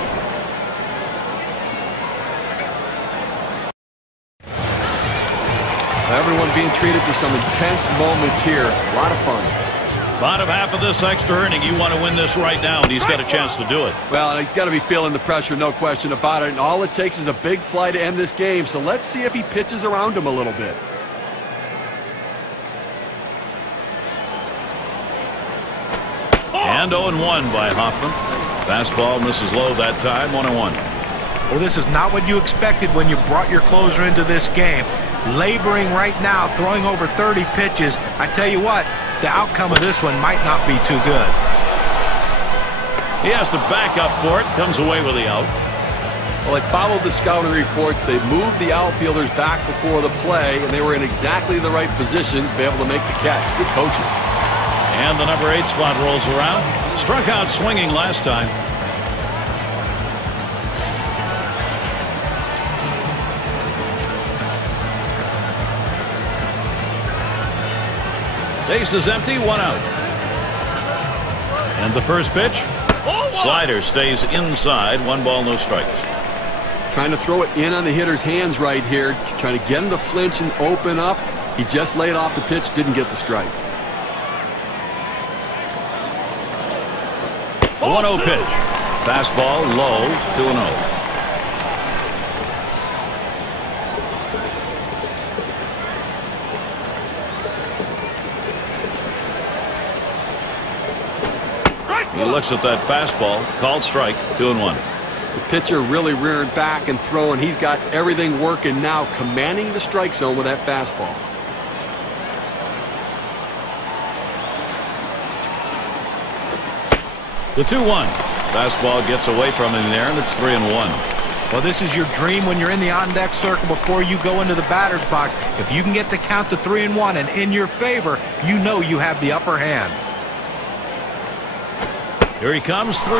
Everyone being treated to some intense moments here. A lot of fun. Bottom half of this extra inning, you want to win this right now, and he's got a chance to do it. Well, he's got to be feeling the pressure, no question about it. And all it takes is a big fly to end this game. So let's see if he pitches around him a little bit. And 0-1 by Hoffman. Fastball misses low that time. 1-1. Well, this is not what you expected when you brought your closer into this game. Laboring right now, throwing over 30 pitches. I tell you what, the outcome of this one might not be too good. He has to back up for it. Comes away with the out. Well, they followed the scouting reports. They moved the outfielders back before the play, and they were in exactly the right position to be able to make the catch. Good coaching. And the number 8 spot rolls around. Struck out swinging last time. Base is empty, 1 out. And the first pitch. Slider stays inside, 1 ball, no strikes. Trying to throw it in on the hitter's hands right here, trying to get him to flinch and open up. He just laid off the pitch, didn't get the strike. The 1-0 pitch. Fastball low, 2-0. He looks at that fastball, called strike, 2-1. The pitcher really rearing back and throwing. He's got everything working now, commanding the strike zone with that fastball. The 2-1. Fastball gets away from him there, and it's 3-1. Well, this is your dream when you're in the on-deck circle before you go into the batter's box. If you can get the count to 3-1 and in your favor, you know you have the upper hand. Here he comes, 3-1.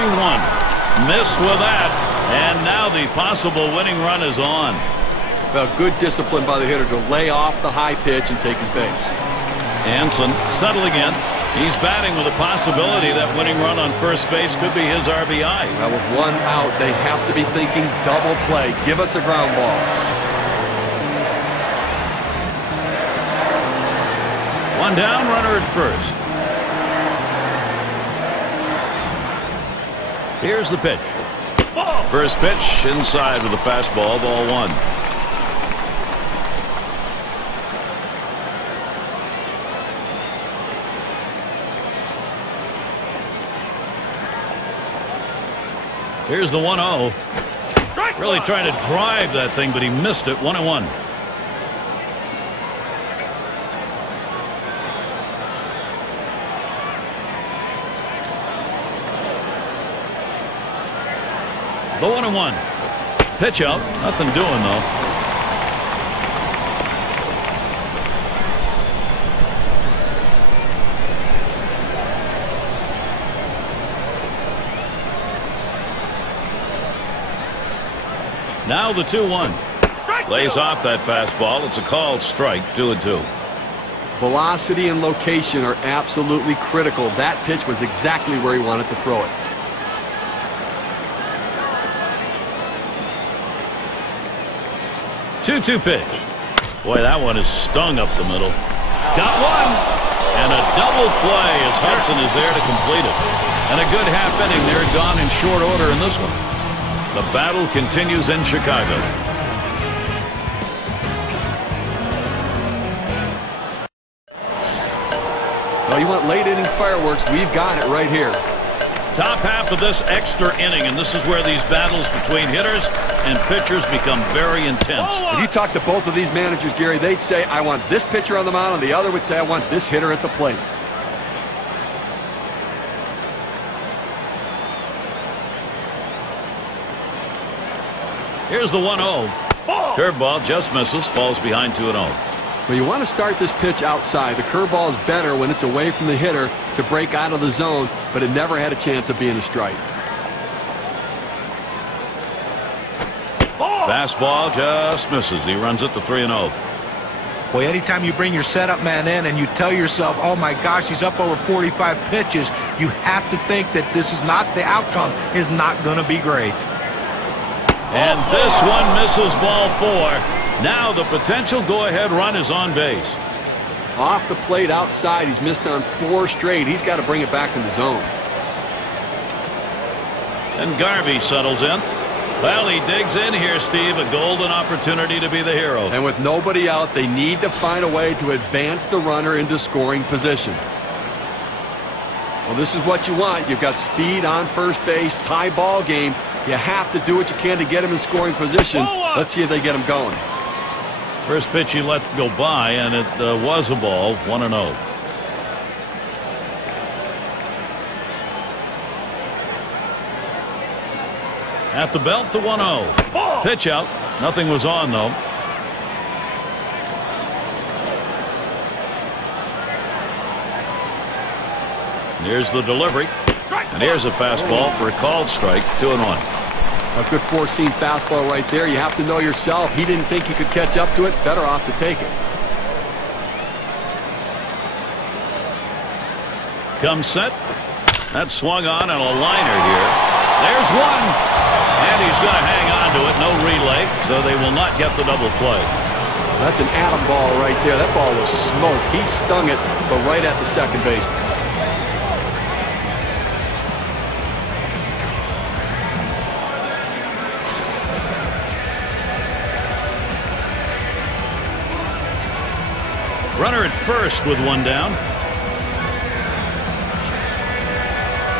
Missed with that, and now the possible winning run is on. Well, good discipline by the hitter to lay off the high pitch and take his base. Hanson settling in. He's batting with a possibility that winning run on first base could be his RBI. Now with 1 out, they have to be thinking double play. Give us a ground ball. 1 down, runner at first. Here's the pitch. First pitch inside with a fastball, ball 1. Here's the 1-0. Really trying to drive that thing, but he missed it. 1-1. The 1-1. Pitch up. Nothing doing, though. Now the 2-1. Lays off that fastball. It's a called strike, 2-2. Velocity and location are absolutely critical. That pitch was exactly where he wanted to throw it. Two-two pitch. Boy, that one is stung up the middle. Got one! And a double play as Hudson is there to complete it. And a good half inning there, gone in short order in this one. The battle continues in Chicago. Well, you want late inning fireworks, we've got it right here. Top half of this extra inning, and this is where these battles between hitters and pitchers become very intense. If you talk to both of these managers, Gary, they'd say, I want this pitcher on the mound, and the other would say, I want this hitter at the plate. Here's the 1-0. Curveball just misses, falls behind 2-0. Well, you want to start this pitch outside. The curveball is better when it's away from the hitter to break out of the zone, but it never had a chance of being a strike. Fastball just misses. He runs it to 3-0. Boy, anytime you bring your setup man in and you tell yourself, oh my gosh, he's up over 45 pitches, you have to think that this is not, the outcome is not going to be great. And this one misses, ball 4. Now the potential go-ahead run is on base. Off the plate outside, he's missed on 4 straight. He's got to bring it back in the zone. And Garvey settles in. Well, he digs in here, Steve. A golden opportunity to be the hero. And with nobody out, they need to find a way to advance the runner into scoring position. Well, this is what you want. You've got speed on first base, tie ball game. You have to do what you can to get him in scoring position. Let's see if they get him going. First pitch he let go by, and it was a ball, 1-0. At the belt, the 1-0. Pitch out. Nothing was on, though. Here's the delivery. And here's a fastball for a called strike, 2-1. A good four-seam fastball right there. You have to know yourself. He didn't think he could catch up to it. Better off to take it. comes set. That's swung on and a liner here. There's one. And he's going to hang on to it. No relay, so they will not get the double play. That's an atom ball right there. That ball was smoke. He stung it, but right at the second baseman. Runner at first with one down.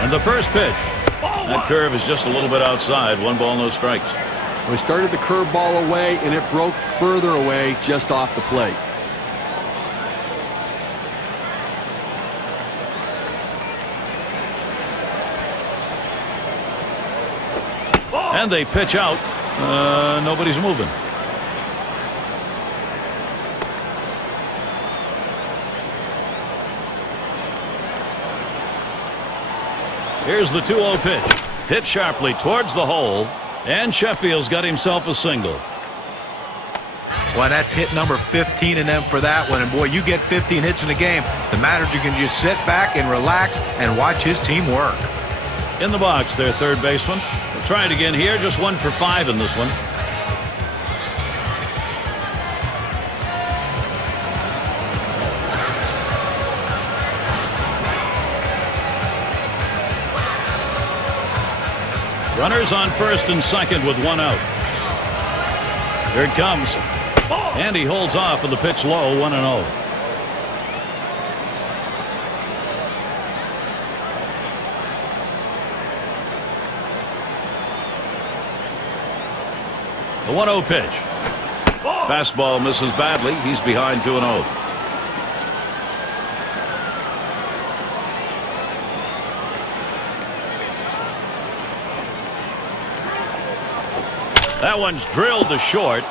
And the first pitch. That curve is just a little bit outside. 1 ball, no strikes. We started the curveball away, and it broke further away just off the plate. And they pitch out. Nobody's moving. Here's the 2-0 pitch. Hit sharply towards the hole. And Sheffield's got himself a single. Well, that's hit number 15 in them for that one. And, boy, you get 15 hits in a game. The matter is you can just sit back and relax and watch his team work. In the box, their third baseman. We'll try it again here. Just 1 for 5 in this one. Runners on first and second with 1 out. Here it comes. And he holds off with the pitch low, 1-0. The 1-0 pitch. Fastball misses badly. He's behind 2-0. That one's drilled to short.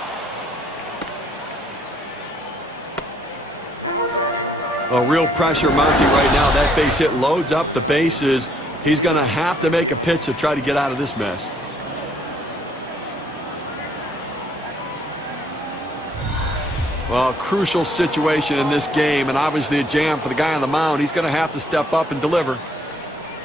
A real pressure mounting right now. That base hit loads up the bases. He's going to have to make a pitch to try to get out of this mess. Well, a crucial situation in this game, and obviously a jam for the guy on the mound. He's going to have to step up and deliver.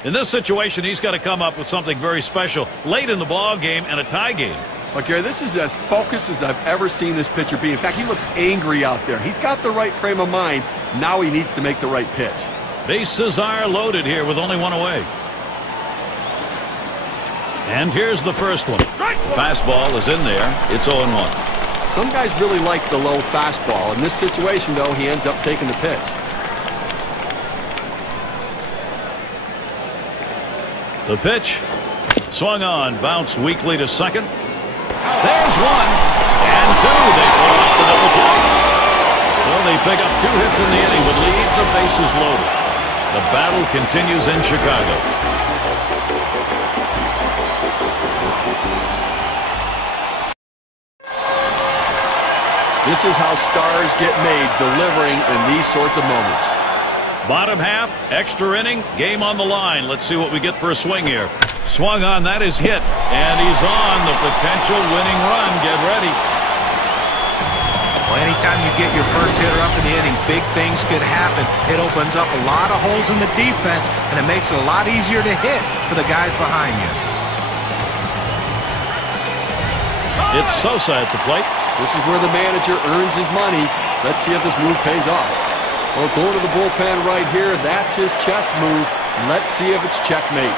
In this situation, he's got to come up with something very special late in the ball game and a tie game. Look, Gary, this is as focused as I've ever seen this pitcher be. In fact, he looks angry out there. He's got the right frame of mind. Now he needs to make the right pitch. Bases are loaded here with only 1 away. And here's the first one. Fastball is in there. It's 0-1. Some guys really like the low fastball. In this situation, though, he ends up taking the pitch. The pitch. Swung on. Bounced weakly to second. There's 1 and 2. They pull off the double play. So they pick up 2 hits in the inning, but leave the bases loaded. The battle continues in Chicago. This is how stars get made, delivering in these sorts of moments. Bottom half, extra inning, game on the line. Let's see what we get for a swing here. Swung on, that is hit, and he's on the potential winning run. Get ready. Well, anytime you get your first hitter up in the inning, big things could happen. It opens up a lot of holes in the defense, and it makes it a lot easier to hit for the guys behind you. It's Sosa at the plate. This is where the manager earns his money. Let's see if this move pays off. Well, going to the bullpen right here, that's his chess move. Let's see if it's checkmate.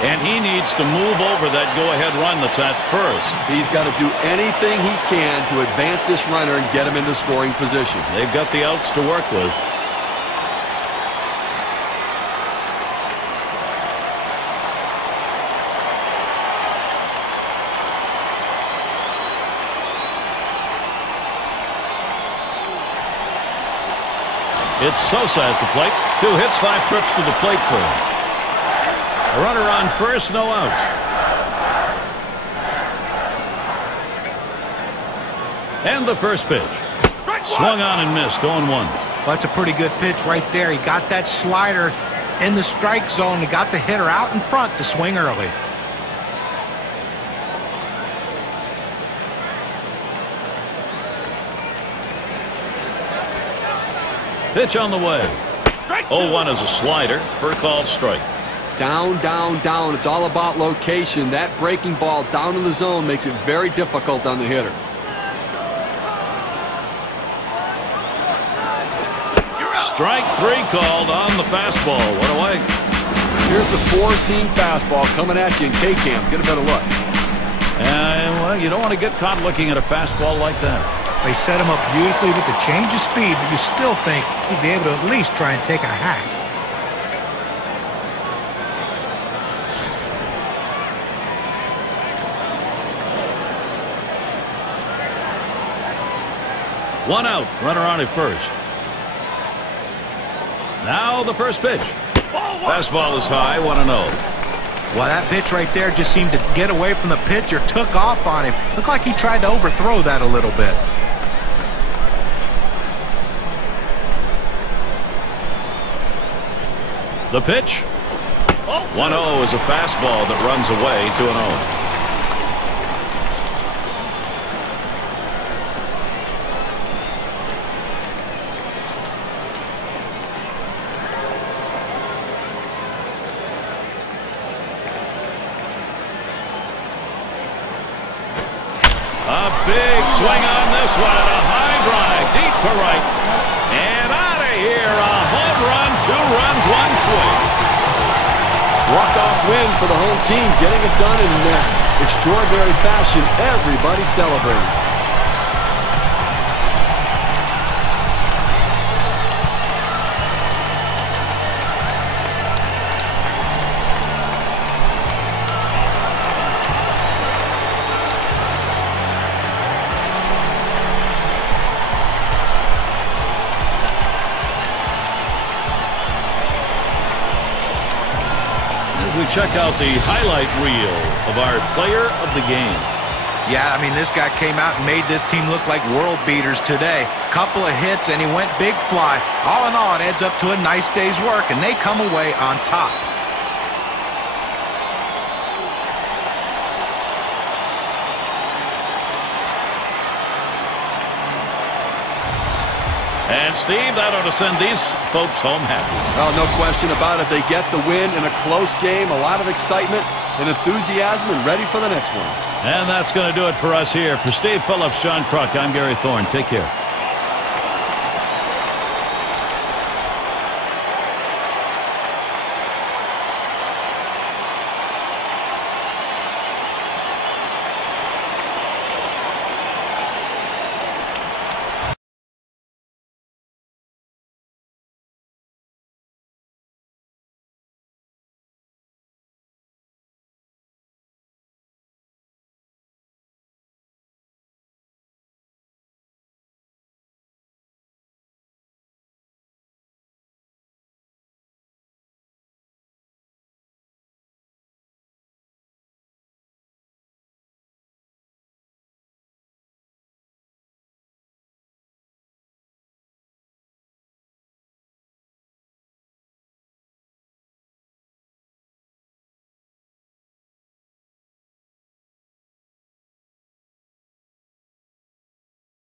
And he needs to move over that go-ahead run that's at first. He's got to do anything he can to advance this runner and get him into scoring position. They've got the outs to work with. It's Sosa at the plate. 2 hits, 5 trips to the plate for him. A runner on first, no outs. And the first pitch. Swung on and missed, 0-1. Well, that's a pretty good pitch right there. He got that slider in the strike zone. He got the hitter out in front to swing early. Pitch on the way. 0-1 is a slider for a called strike. Down, down, down. It's all about location. That breaking ball down in the zone makes it very difficult on the hitter. Strike 3 called on the fastball. One away. Here's the four-seam fastball coming at you in K-Cam. Get a better look. Well, you don't want to get caught looking at a fastball like that. They set him up beautifully with the change of speed, but you still think he'd be able to at least try and take a hack. One out. Runner on at first. Now the first pitch. Fastball is high, 1-0. Well, that pitch right there just seemed to get away from the pitcher, took off on him. Looked like he tried to overthrow that a little bit. The pitch. 1-0 is a fastball that runs away, 2-0. Big swing on this one, and a high drive deep to right. And out of here, a home run, 2 runs, 1 swing. Walk-off win for the home team, getting it done in extraordinary fashion. Everybody celebrating. We check out the highlight reel of our player of the game. Yeah, I mean, this guy came out and made this team look like world beaters today. Couple of hits, and he went big fly. All in all, it adds up to a nice day's work, and they come away on top. And, Steve, that ought to send these folks home happy. Oh, no question about it. They get the win in a close game, a lot of excitement and enthusiasm, and ready for the next one. And that's going to do it for us here. For Steve Phillips, John Kruk, I'm Gary Thorne. Take care.